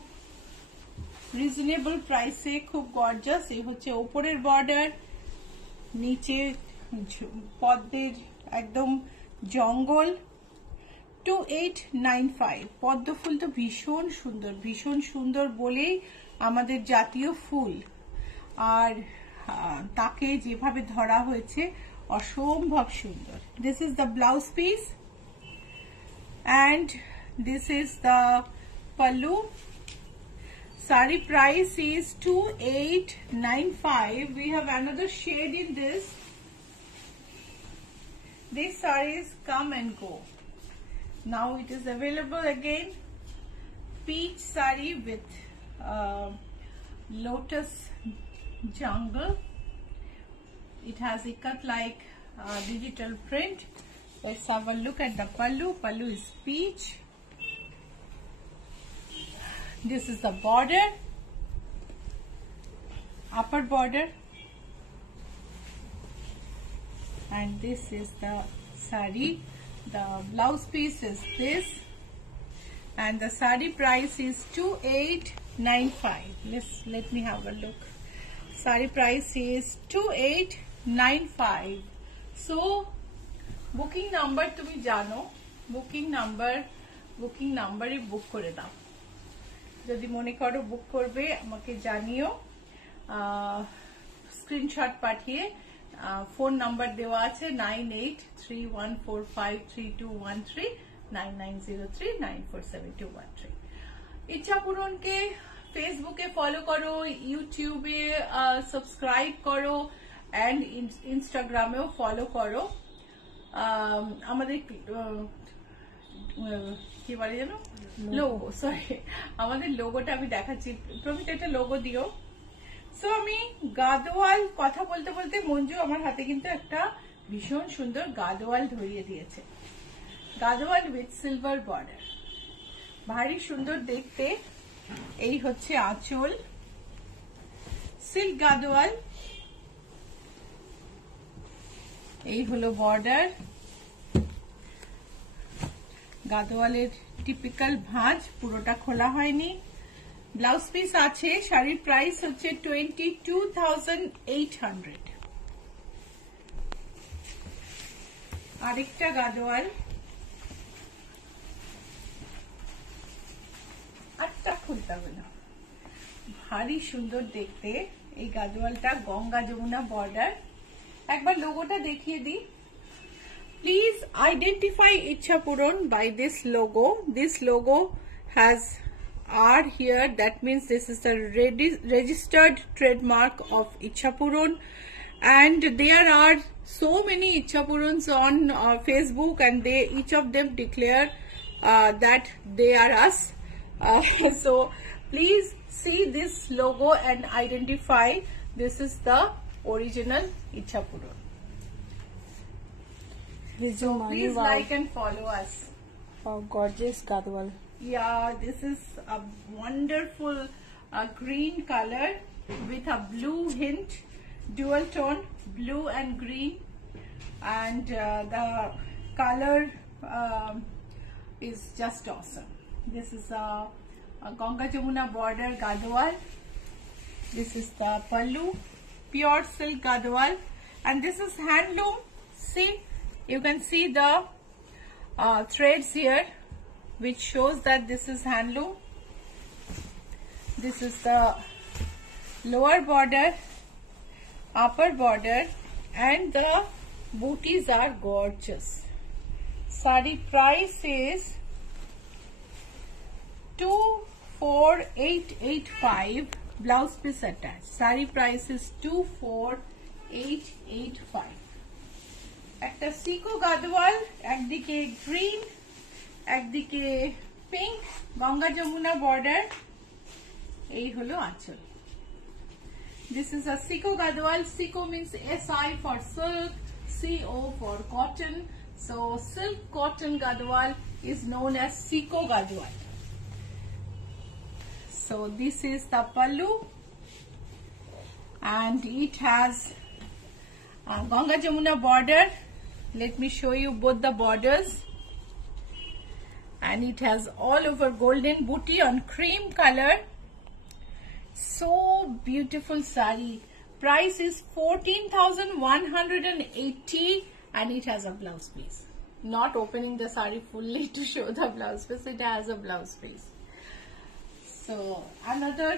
রিজনেবল প্রাইসে, খুব গর্জাস। এই হচ্ছে ওপরের বর্ডার, নিচে পদ্মের একদম জঙ্গল। 2895। পদ্ম ফুল তো ভীষণ সুন্দর, ভীষণ সুন্দর বলেই আমাদের জাতীয় ফুল, আর তাকে যেভাবে ধরা হয়েছে অসম্ভব সুন্দর। This is the blouse piece and this is the pallu. Sari price is 2895. We have another shade in this. These sarees come and go. Now it is available again. Peach saree with lotus jungle. It has ikat like digital print. Let's have a look at the pallu. Pallu is peach. This is the border, upper border, and this is the sari. The blouse piece is this, and the sari price is 2895. Let me have a look. Sari price is 2895. So booking number তুমি জানো, booking নাম্বারে বুক করে দাও। যদি মনে করো বুক করবে আমাকে জানিও, স্ক্রিনশট পাঠিয়ে। ফোন নাম্বার দেওয়া আছে 9831453213, 9903947213। ইচ্ছা পূরণকে ফেসবুকে ফলো করো, ইউটিউবে সাবস্ক্রাইব করো, অ্যান্ড ইনস্টাগ্রামেও ফলো করো। আমাদের কি বলে জানো, লোগো, সরি, আমাদের লোগোটা আমি দেখাচ্ছি। প্রমিত একটা লোগো দিও। সো আমি গাদোয়াল কথা বলতে বলতে মঞ্জু আমার হাতে কিন্তু একটা ভীষণ সুন্দর গাদোয়াল ধরিয়ে দিয়েছে। গাদোয়াল উইথ সিলভার বর্ডার, ভারী সুন্দর দেখতে। এই হচ্ছে আঁচল, সিল্ক গাদোয়াল। এই হলো বর্ডার, গাদোয়ালের টিপিক্যাল ভাঁজ, পুরোটা খোলা হয়নি। ব্লাউজ পিস আছে। শাড়ির প্রাইস হচ্ছে 22,800। আরেকটা গাদোয়াল, আটটা খুলতে হবে না, ভারী সুন্দর দেখতে। এই গাদোয়ালটা গঙ্গা যমুনা বর্ডার। একবার লোগোটা দেখিয়ে দিই। Please identify Ichhapuran by this logo. This logo has R here. That means this is the registered trademark of Ichhapuran. And there are so many Ichhapurans on Facebook, and each of them declare that they are us. So please see this logo and identify this is the original Ichhapuran. So please like and follow us. Wow, gorgeous gadwal. Yeah, this is a wonderful green color with a blue hint, dual tone, blue and green, and the color is just awesome. This is a Ganga Jamuna border gadwal. This is the pallu, pure silk gadwal, and this is handloom. See, you can see the threads here, which shows that this is handloom. This is the lower border, upper border, and the booties are gorgeous. Sari price is 24,885. Blouse piece attached. Sari price is 24,885. একটা সিকো গাদওয়াল, একদিকে green, একদিকে pink, Ganga Jamuna border. এই হলো আঁচল। This is a Siko Gadwal. Siko means SI for silk, CO for cotton. So silk cotton Gadwal is known as Siko Gadwal. So this is the pallu, and it has Ganga Jamuna border. Let me show you both the borders. And it has all over golden booty on cream color. So beautiful sari. Price is 14,180, and it has a blouse piece. Not opening the sari fully to show the blouse piece. It has a blouse piece. So another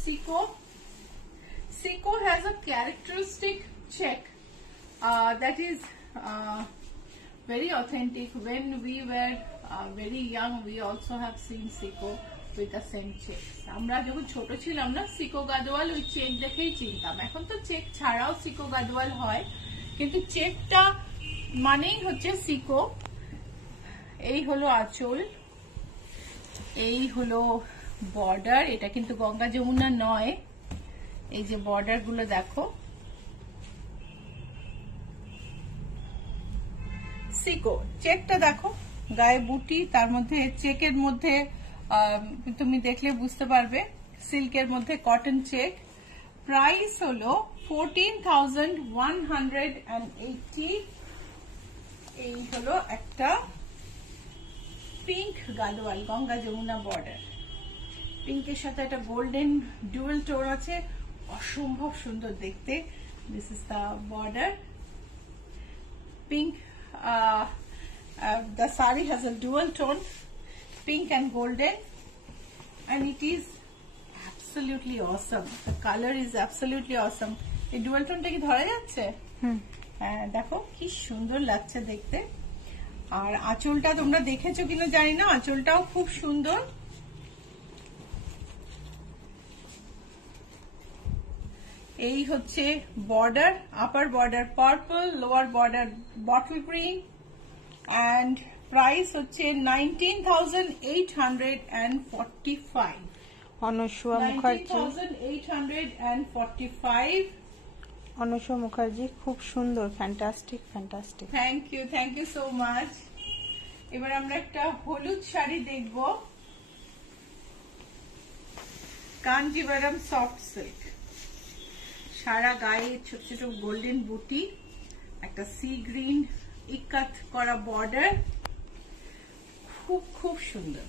Siko. Siko has a characteristic check that is very authentic. When we were very young, we also have seen Siko with the same checks. আমরা যখন ছোট ছিলাম না, সিকো গাদওয়াল ওই check দেখেই চিনতাম। এখন তো চেক ছাড়াও সিকো গাদওয়াল হয়, কিন্তু চেকটা মানেই হচ্ছে সিকো। এই হলো আঁচল, এই হলো বর্ডার। এটা কিন্তু গঙ্গা যমুনা নয়। এই যে বর্ডার গুলো দেখো, সিকো। চেকটা দেখো, গায়ে বুটি, তার মধ্যে চেকের মধ্যে তুমি দেখলে বুঝতে পারবে সিল্কের মধ্যে কটন চেক। প্রাইস হলো 14,180। এই হলো একটা পিঙ্ক গাদওয়াল, গঙ্গা যমুনা বর্ডার। পিঙ্কের সাথে একটা গোল্ডেন ডুয়েল টোন আছে, অসম্ভব সুন্দর দেখতে। This is the border. Pink, the sari has a dual tone, pink and golden, and it is absolutely awesome. The color is absolutely awesome. এই dual tone টা কি ধরা যাচ্ছে? হ্যাঁ, দেখো কি সুন্দর লাগছে দেখতে। আর আঁচলটা তোমরা দেখেছো কিনা জানি না, আঁচলটাও খুব সুন্দর। এই হচ্ছে border, upper border purple, lower border bottle green, and price হচ্ছে 19,845. অনুসুয়া মুখার্জি। 19,845. অনুসুয়া মুখার্জি, খুব সুন্দর, fantastic fantastic. Thank you so much. এবার আমরা একটা হলুদ শাড়ি দেখব, কাঞ্জিভারাম সফট সিল্ক। সারা গায়ে ছোট ছোট গোল্ডেন বুটি, একটা সি গ্রিন ইকাত করা বর্ডার, খুব খুব সুন্দর।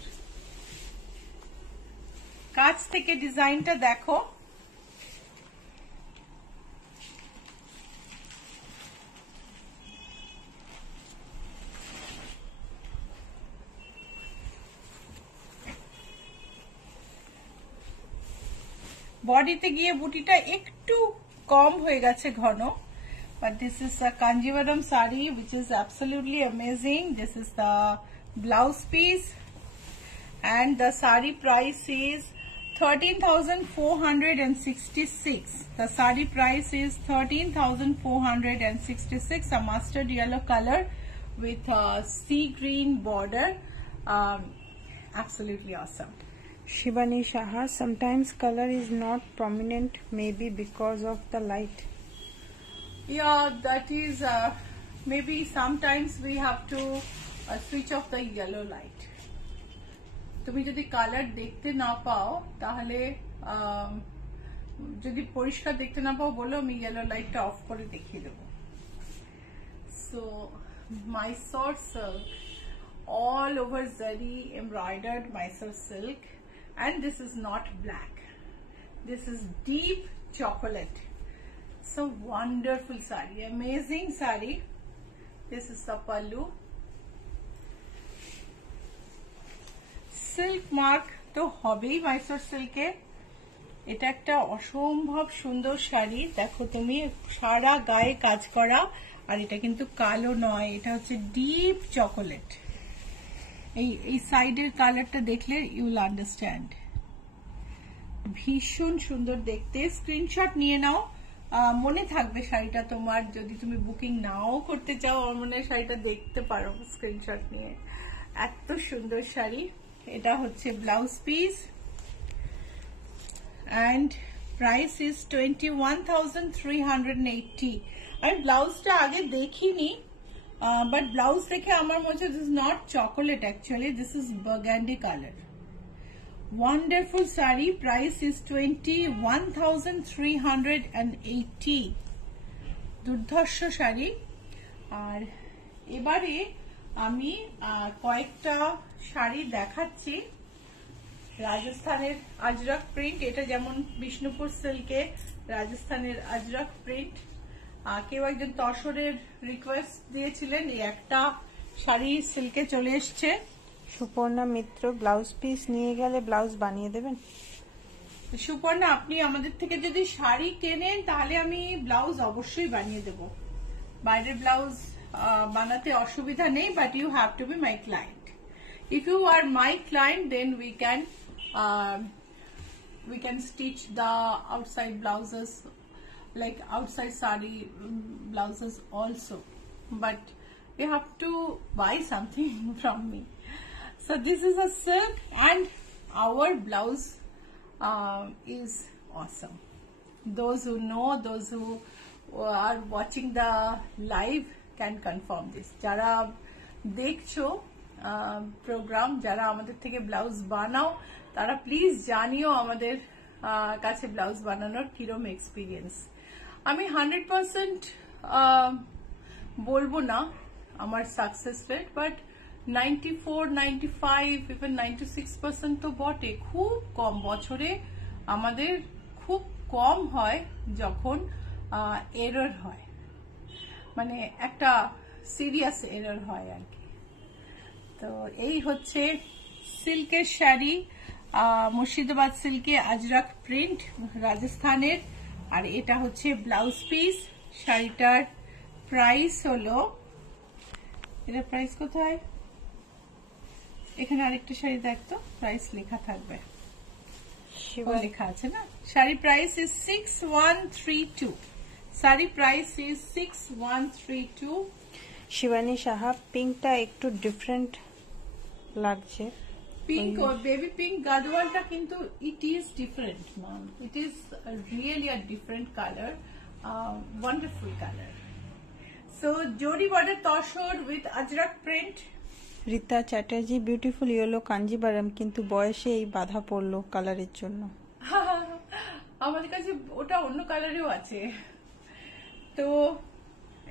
কাছ থেকে ডিজাইনটা দেখো, বডিতে গিয়ে বুটিটা একটু কম হয়ে গেছে ঘন, but this is a Kanjivaram sari which is absolutely amazing. This is the blouse piece, and the sari price is 13,466. The sari price is 13,466. A mustard yellow color with a sea green border. Absolutely awesome. Shivani Shaha, sometimes color is not prominent, maybe because of the light. Yeah, that is maybe sometimes we have to switch off the yellow light. তুমি যদি colour দেখতে না পাও, তাহলে যদি পরিষ্কার দেখতে না পাও বলো, আমি ইয়েলো লাইটটা অফ করে দেখিয়ে দেবো। So Mysore silk, all over zari embroidered Mysore silk, and this is not black. This is deep chocolate. So wonderful sari, amazing sari. This is the pallu. Silk mark তো হবেই মাইসোর সিল্কে। এটা একটা অসম্ভব সুন্দর শাড়ি, দেখো তুমি, সারা গায়ে কাজ করা, আর এটা কিন্তু কালো নয়, এটা হচ্ছে ডিপ চকোলেট। এই সাইডের কালারটা দেখলে ইউ উইল আন্ডারস্ট্যান্ড। ভীষণ সুন্দর দেখতে, স্ক্রিনশট নিয়ে নাও, মনে থাকবে শাড়িটা তোমার। যদি তুমি বুকিং নাও করতে চাও, আমার মনে হয় শাড়িটা দেখতে পারো স্ক্রিনশট নিয়ে। এত সুন্দর শাড়ি। এটা হচ্ছে blouse piece and price is 21,380। আমি ব্লাউজটা আগে দেখিনি, বাট ব্লাউজ দেখে আমার মনে হচ্ছে this is not chocolate, actually this is burgundy colour. Wonderful saree. Price is 21,380. দুর্ধর্ষ শাড়ি। আর এবারে আমি কয়েকটা শাড়ি দেখাচ্ছি রাজস্থানের আজরক প্রিন্ট। এটা যেমন বিষ্ণুপুর সিল্কে রাজস্থানের আজরক প্রিন্ট। কেউ একজন তসরের রিকোয়েস্ট দিয়েছিলেন, এই একটা শাড়ি সিল্কে চলে এসছে। সুপর্ণা মিত্র, ব্লাউজ পিস নিয়ে গেলে ব্লাউজ বানিয়ে দেবেন? সুপর্ণা, আপনি আমাদের থেকে যদি শাড়ি কেনেন তাহলে আমি ব্লাউজ অবশ্যই বানিয়ে দেব। বাইরের ব্লাউজ বানাতে অসুবিধা নেই, but you have to be my client. If you are my client then we can stitch the outside blouses, like outside sari blouses also, but you have to buy something from me. So this is a silk and our blouse is awesome. Those who know, those who are watching the live can confirm this. যারা দেখছো programme, যারা আমাদের থেকে blouse বানাও, তারা please জানিও আমাদের কাছে ব্লাউজ বানানোর কিরম এক্সপিরিয়েন্স। আমি 100% বলবো না আমার সাকসেস রেট, বাট 94, 95, even 96% তো বটে। খুব কম, বছরে আমাদের খুব কম হয় যখন এরর হয়, মানে একটা সিরিয়াস এরর হয় আর কি। তো এই হচ্ছে সিল্কের শাড়ি, মুর্শিদাবাদ সিল্কে আজরক প্রিন্ট রাজস্থানের। আর এটা হচ্ছে ব্লাউজ পিস। শাড়িটার প্রাইস হলো, এটার প্রাইস কোথায়? এখানে আরেকটা শাড়ি দেখতো, প্রাইস লেখা থাকবে, লেখা আছে না? Sari price is 6132। Sari price is 6132। Shivani Saha, পিঙ্কটা একটু ডিফারেন্ট লাগছে। পিঙ্ক, বেবি পিঙ্ক গাদওয়ালটা কিন্তু it is different ma'am, it is really a different colour, wonderful colour. So zari border tussar with Ajrakh print. Rita Chatterjee, beautiful yellow Kanjeevaram, কিন্তু বয়সে এই বাধা পড়লো কালারের জন্য। আমাদের কাছে ওটা অন্য কালারেও আছে। তো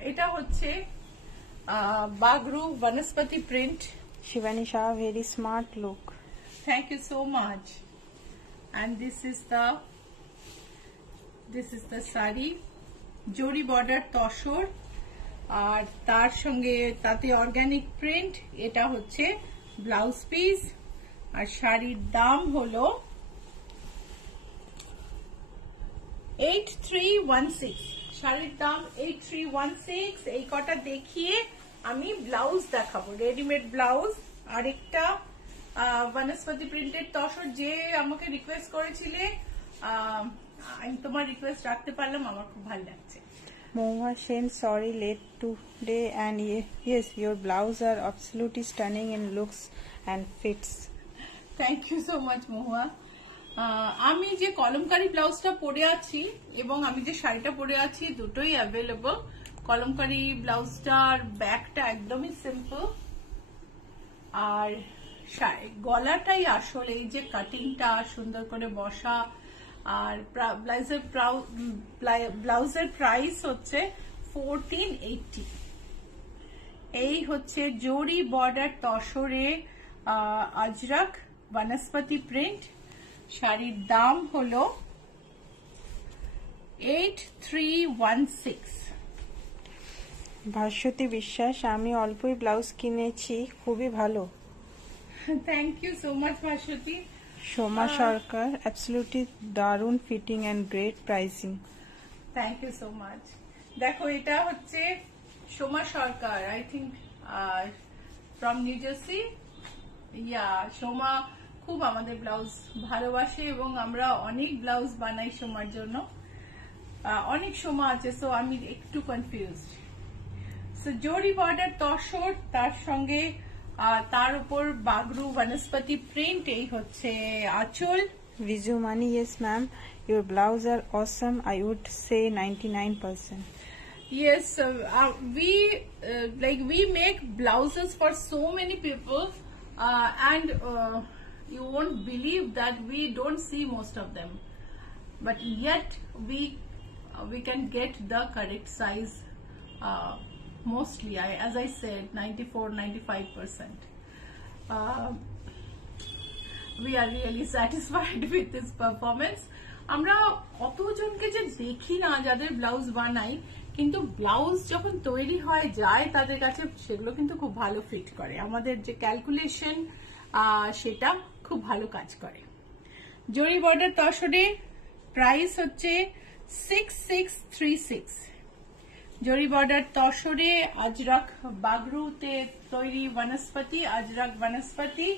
এটা হচ্ছে Bagru Vanaspati print. Shivani Saha, very smart look. Thank you so much. And this is the sari, zari border tussar, আর তার সঙ্গে তাতে অর্গানিক প্রিন্ট। এটা হচ্ছে ব্লাউজ পিস, আর শাড়ির দাম হলো 8316। শাড়ির দাম 8316। এই কটা দেখিয়ে আমি ব্লাউজ দেখাবো, রেডিমেড ব্লাউজ। আরেকটা বনস্পতি প্রিন্টেড তসর, যে আমাকে রিকোয়েস্ট করেছিলে, আমি তোমার রিকোয়েস্ট রাখতে পারলাম, আমার খুব ভালো লাগছে। Mohua Sen, sorry late today, and yes, your blouse are absolutely stunning in looks and fits. Thank you so much Mahua. আমি যে কলমকারি ব্লাউজটা পরে আছি এবং আমি যে শাড়িটা পরে আছি দুটোই অ্যাভেলেবল। কলমকারি ব্লাউজটার ব্যাকটা একদমই সিম্পল, আর গলাটাই আসলে এই যে কাটিংটা সুন্দর করে বসা। আর ব্লাউজের প্রাইস হচ্ছে 1480। এই হচ্ছে জরি বর্ডার তসরে আজরক বনস্পতি প্রিন্ট। শাড়ির দাম হলো 8316। ভাস্বতী বিশ্বাস, আমি অল্পই ব্লাউজ কিনেছি, খুবই ভালো। Thank you so much Bhaswati. Soma Sarkar, absolutely দারুণ fitting and great pricing. Thank you so much. দেখো, এটা হচ্ছে Soma Sarkar, I think from New Jersey. Yeah Soma খুব আমাদের ব্লাউজ ভালোবাসে এবং আমরা অনেক ব্লাউজ বানাই সোমার জন্য। অনেক সোমা আছে, সো আমি একটু confuse. So zari border tussar, তার সঙ্গে তার উপর বাগরু বনস্পতি প্রিন্ট, এই হচ্ছে আঁচল। Viju Mani, yes ma'am, your blouse are awesome. I would say 99%. Yes, we make blouses for so many people, and you won't believe that we don't see most of them, but yet we can get the correct size. Mostly, as I said, 94-95%. We are really satisfied with this performance. আমরা কতজনকে যে দেখি না যাদের blouse বানাই, কিন্তু blouse যখন তৈরি হয় যায় তাদের কাছে সেগুলো কিন্তু খুব ভালো ফিট করে। আমাদের যে ক্যালকুলেশন সেটা খুব ভালো কাজ করে। জরি বর্ডার তসরে প্রাইস হচ্ছে 6636। জরি বর্ডার তসরে আজরাক বাগরুতে তৈরি বনস্পতি, আজরাক বনস্পতি।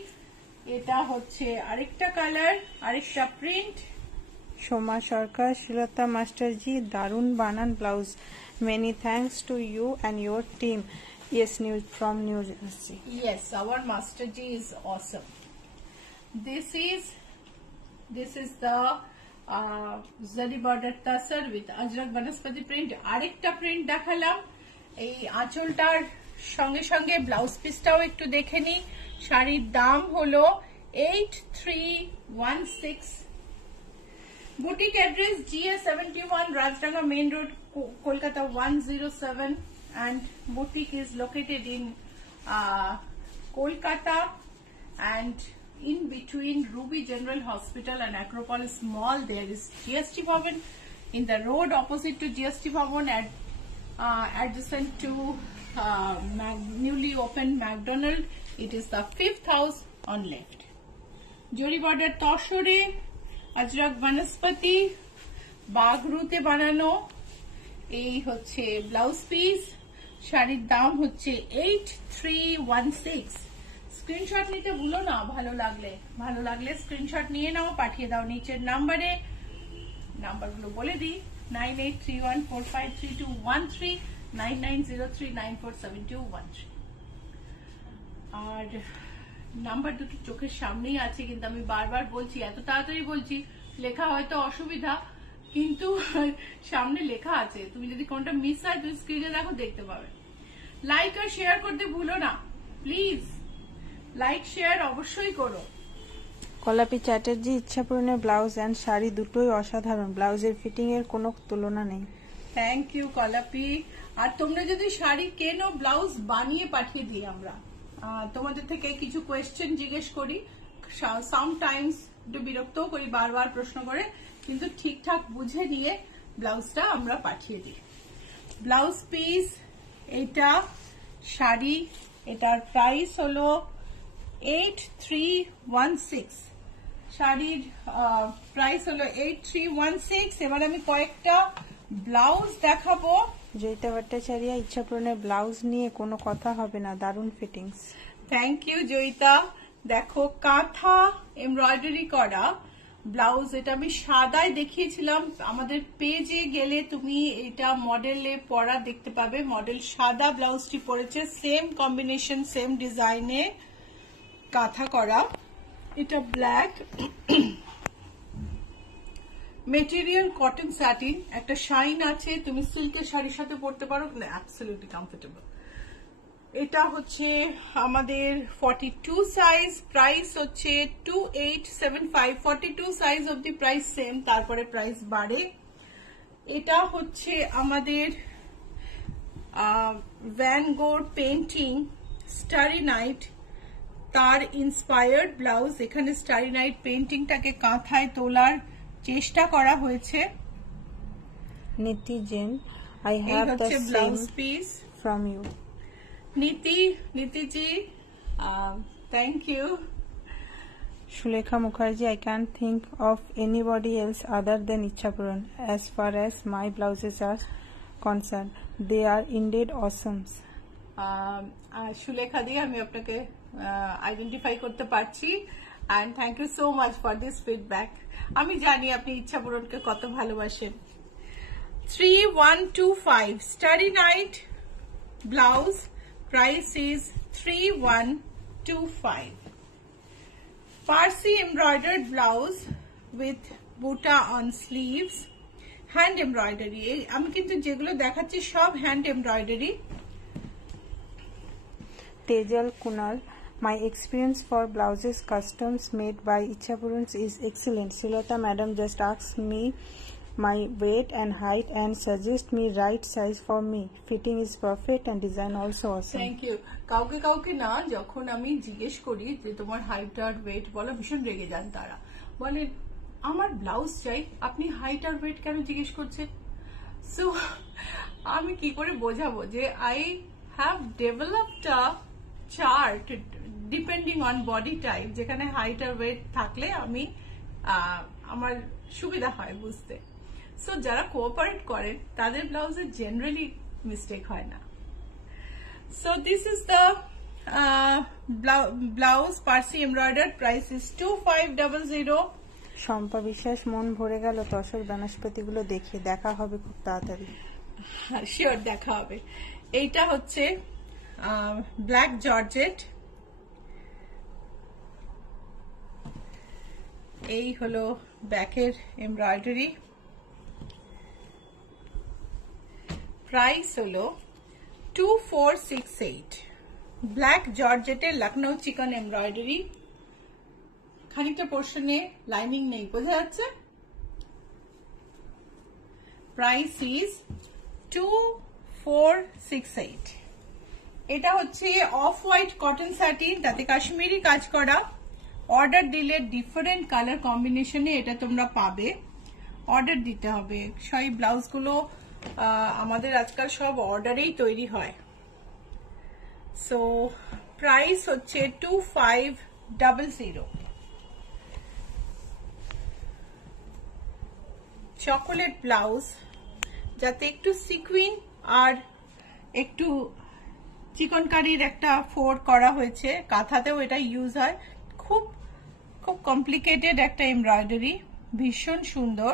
এটা হচ্ছে আরেকটা কালার, আরেকটা print. Shoma Sarkar, Shilata Masterji, Darun Banan blouse. Many thanks to you and your team. Yes, news from New Jersey. Yes, our Master G is awesome. This is the Zari border tasar with Ajrak Banaspati print. আরেকটা print দেখালাম। এই আঁচলটার সঙ্গে সঙ্গে blouse পিসটাও একটু দেখে নিই। শাড়ির দাম হলো 8316। Boutique address GA71, Rajranga Main Road, Kolkata 107, and boutique is located in Kolkata, and in between Ruby General Hospital and Acropolis Mall there is GST Bhavan. In the road opposite to GST Bhavan, adjacent to newly opened McDonald, it is the 5th house on left. Jori border তসরে আজরাক বনস্পতি বাগরুতে বানানো এই হচ্ছে blouse piece. শাড়ির দাম হচ্ছে 8316। Screenshot নিতে ভুলো না, ভালো লাগলে স্ক্রিনশট নিয়ে নাও, পাঠিয়ে দাও নিচের নাম্বারে। নাম্বারগুলো বলে দিই: 9831453213, 9903947213। আর নাম্বার দুটো চোখের সামনেই আছে, কিন্তু আমি বারবার বলছি, এত তাড়াতাড়ি বলছি, লেখা হয়তো অসুবিধা, কিন্তু সামনে লেখা আছে। তুমি যদি কোনটা মিস হয় তুমি স্ক্রিনে দেখো, দেখতে পাবে। লাইক আর শেয়ার করতে ভুলো না প্লিজ, লাইক শেয়ার অবশ্যই করো। কলাপি চ্যাটার্জি, ইচ্ছা পূরণের ব্লাউজ এন্ড শাড়ি দুটোই অসাধারণ, ব্লাউজের ফিটিং এর কোনো তুলনা নেই। Thank you Kalapi. আর তোমরা যদি শাড়ি কেনো, ব্লাউজ বানিয়ে পাঠিয়ে দিই আমরা। তোমাদের থেকে কিছু কোয়েশ্চেন জিজ্ঞেস করি, সামটাইমস একটু বিরক্তও করি বারবার প্রশ্ন করে, কিন্তু ঠিকঠাক বুঝে নিয়ে ব্লাউজটা আমরা পাঠিয়ে দিই। ব্লাউজ পিস এটা, শাড়ি এটার প্রাইস হলো 8316। শাড়ির প্রাইস হলো 8316। এবার আমি কয়েকটা ব্লাউজ দেখাবো। জয়িতা ভট্টাচার্য, ইচ্ছা পূরণের ব্লাউজ নিয়ে কোনো কথা হবে না, দারুণ ফিটিংস। Thank you Joyita. দেখো কাঁথা এমব্রয়ডারি করা ব্লাউজ, এটা আমি সাদায় দেখিয়েছিলাম। আমাদের পেজে গেলে তুমি এটা মডেলে পরা দেখতে পাবে। মডেল সাদা ব্লাউজটি পরেছে, সেম কম্বিনেশন, সেম ডিজাইনে কাঁথা করা। এটা ব্ল্যাক, মেটেরিয়াল কটন স্যাটিন, একটা শাইন আছে। তুমি সিল্কের শাড়ির সাথে পরতে পারো, অ্যাবসলিউটলি কমফোর্টেবল। এটা হচ্ছে আমাদের 42 সাইজ, প্রাইস হচ্ছে 2875। 42 সাইজ অবধি প্রাইস সেম, তারপরে প্রাইস বাড়ে। এটা হচ্ছে আমাদের ভ্যান গোর পেন্টিং স্টারি নাইট, তার ইন্সপায়ার্ড ব্লাউজ। এখানে স্টারি নাইট পেন্টিংটাকে কাঁথায় তোলার চেষ্টা করা হয়েছে। Niti Jain, I have the blouse same piece from you. নীতিজি, thank you. Shulekha Mukherjee, I can't think of anybody else other than Ichha Puran as far as my blouses are concerned. They are indeed awesome. Sulekha দি, আমি আপনাকে identify করতে পারছি। And thank you so much for this feedback. আমি জানি আপনি ইচ্ছা পূরণকে কত ভালোবাসেন। 3125 Starry Night blouse, price is 3125. Parsi embroidered blouse with buta on sleeves, hand embroidery. আমি কিন্তু যেগুলো দেখাচ্ছি সব hand embroidery. Tejal Kunal, my experience for blouses customs made by Ichapurans is excellent. Sulata madam just asked me my weight and height and suggest me right size for me. Fitting is perfect and design also awesome. Thank you. কাউকে কাউকে না যখন আমি জিজ্ঞেস করি যে তোমার height আর wait বলো, ভীষণ রেগে যান তারা, বলে আমার ব্লাউজ চাই, আপনি হাইট আর ওয়েট কেন জিজ্ঞেস করছেন? সো আমি কি করে বোঝাবো যে I have developed a chart depending on body type, যেখানে হাইট আর ওয়েট থাকলে আমি আমার সুবিধা হয় বুঝতে। সো যারা কোঅপারেট করেন তাদের ব্লাউজে জেনারেলি মিস্টেক হয় না। So this is the blouse, Parsi embroidered, price is 2500. Shampa বিশ্বাস, মন ভরে গেল তসর বনস্পতিগুলো দেখে, দেখা হবে খুব তাড়াতাড়ি। শিওর দেখা হবে। এইটা হচ্ছে ব্ল্যাক জর্জেট, এই হলো ব্যাকের এমব্রয়ডারি, প্রাইস হলো 2468। ব্ল্যাক জর্জেটের লখনৌ চিকন এমব্রয়ডারি, খানিকটা পোর্শনে লাইনিং নেই, বোঝা যাচ্ছে। Price is 2468। এটা হচ্ছে অফ হোয়াইট কটন স্যাটিন, তাতে কাশ্মীরি কাজ করা। অর্ডার দিলে ডিফারেন্ট কালার কম্বিনেশনে এটা তোমরা পাবে, অর্ডার দিতে হবে। সেই ব্লাউজগুলো আমাদের আজকাল সব অর্ডারেই তৈরি হয়। সো প্রাইস হচ্ছে 2500। চকোলেট ব্লাউজ, যাতে একটু সিকুইন আর একটু চিকনকারির একটা ফোর করা হয়েছে, কাঁথাতেও এটা ইউজ হয়। খুব খুব কমপ্লিকেটেড একটা এমব্রয়ডারি, ভীষণ সুন্দর।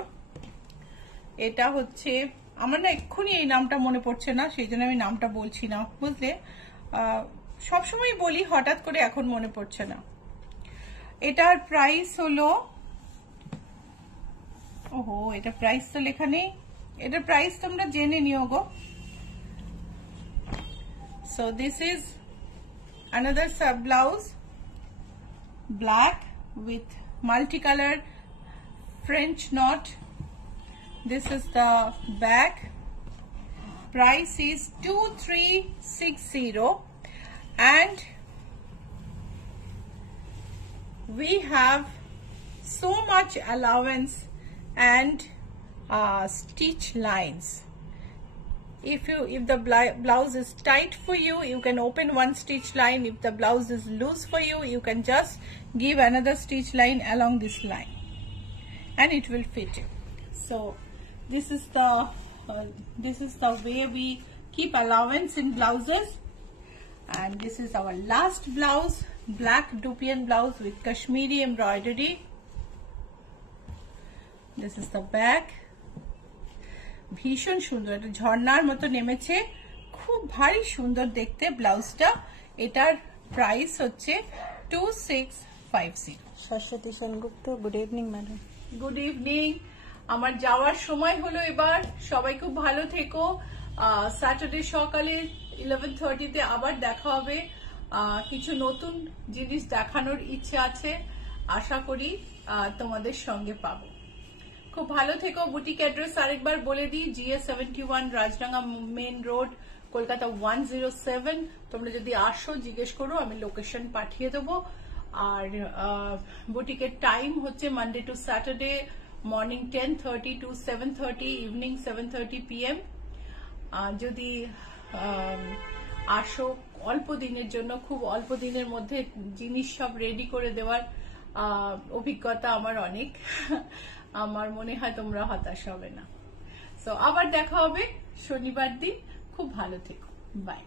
এটা হচ্ছে আমার না এক্ষুনি এই নামটা মনে পড়ছে না, সেই জন্য আমি নামটা বলছি না, বুঝলে। সবসময় বলি, হঠাৎ করে এখন মনে পড়ছে না। এটার প্রাইস হলো, ওহো এটা প্রাইস তো লেখা নেই, এটার প্রাইস তোমরা জেনে নিও গো। So this is another sub blouse, black with multicolor French knot. This is the back. Price is 2360 and we have so much allowance and stitch lines. If the blouse is tight for you, you can open one stitch line. If the blouse is loose for you, you can just give another stitch line along this line and it will fit you. So this is the way we keep allowance in blouses. And this is our last blouse, black Dupian blouse with Kashmiri embroidery. This is the back. ভীষণ সুন্দর, এটা ঝর্ণার মতো নেমেছে, খুব ভারী সুন্দর দেখতে ব্লাউজটা। এটার প্রাইস হচ্ছে 2650। Saraswati Sengupta, good evening madam. Good evening. আমার যাওয়ার সময় হলো এবার, সবাই খুব ভালো থেকো। স্যাটারডে সকালে 11:30-তে আবার দেখা হবে। কিছু নতুন জিনিস দেখানোর ইচ্ছে আছে, আশা করি তোমাদের সঙ্গে পাবো। খুব ভালো থেকো। বুটিক অ্যাড্রেস আরেকবার বলে দিই, GA71 Rajdanga main road, Kolkata 107। তোমরা যদি আসো জিজ্ঞেস করো, আমি লোকেশন পাঠিয়ে দেবো। আর বুটিকের টাইম হচ্ছে Monday to Saturday morning 10:30 to 7:30, evening 7:30 PM। যদি আসো অল্প দিনের জন্য, খুব অল্প দিনের মধ্যে জিনিস সব রেডি করে দেওয়ার অভিজ্ঞতা আমার অনেক, আমার মনে হয় তোমরা হতাশ হবে না। সো আবার দেখা হবে শনিবার দিন। খুব ভালো থেকো, বাই।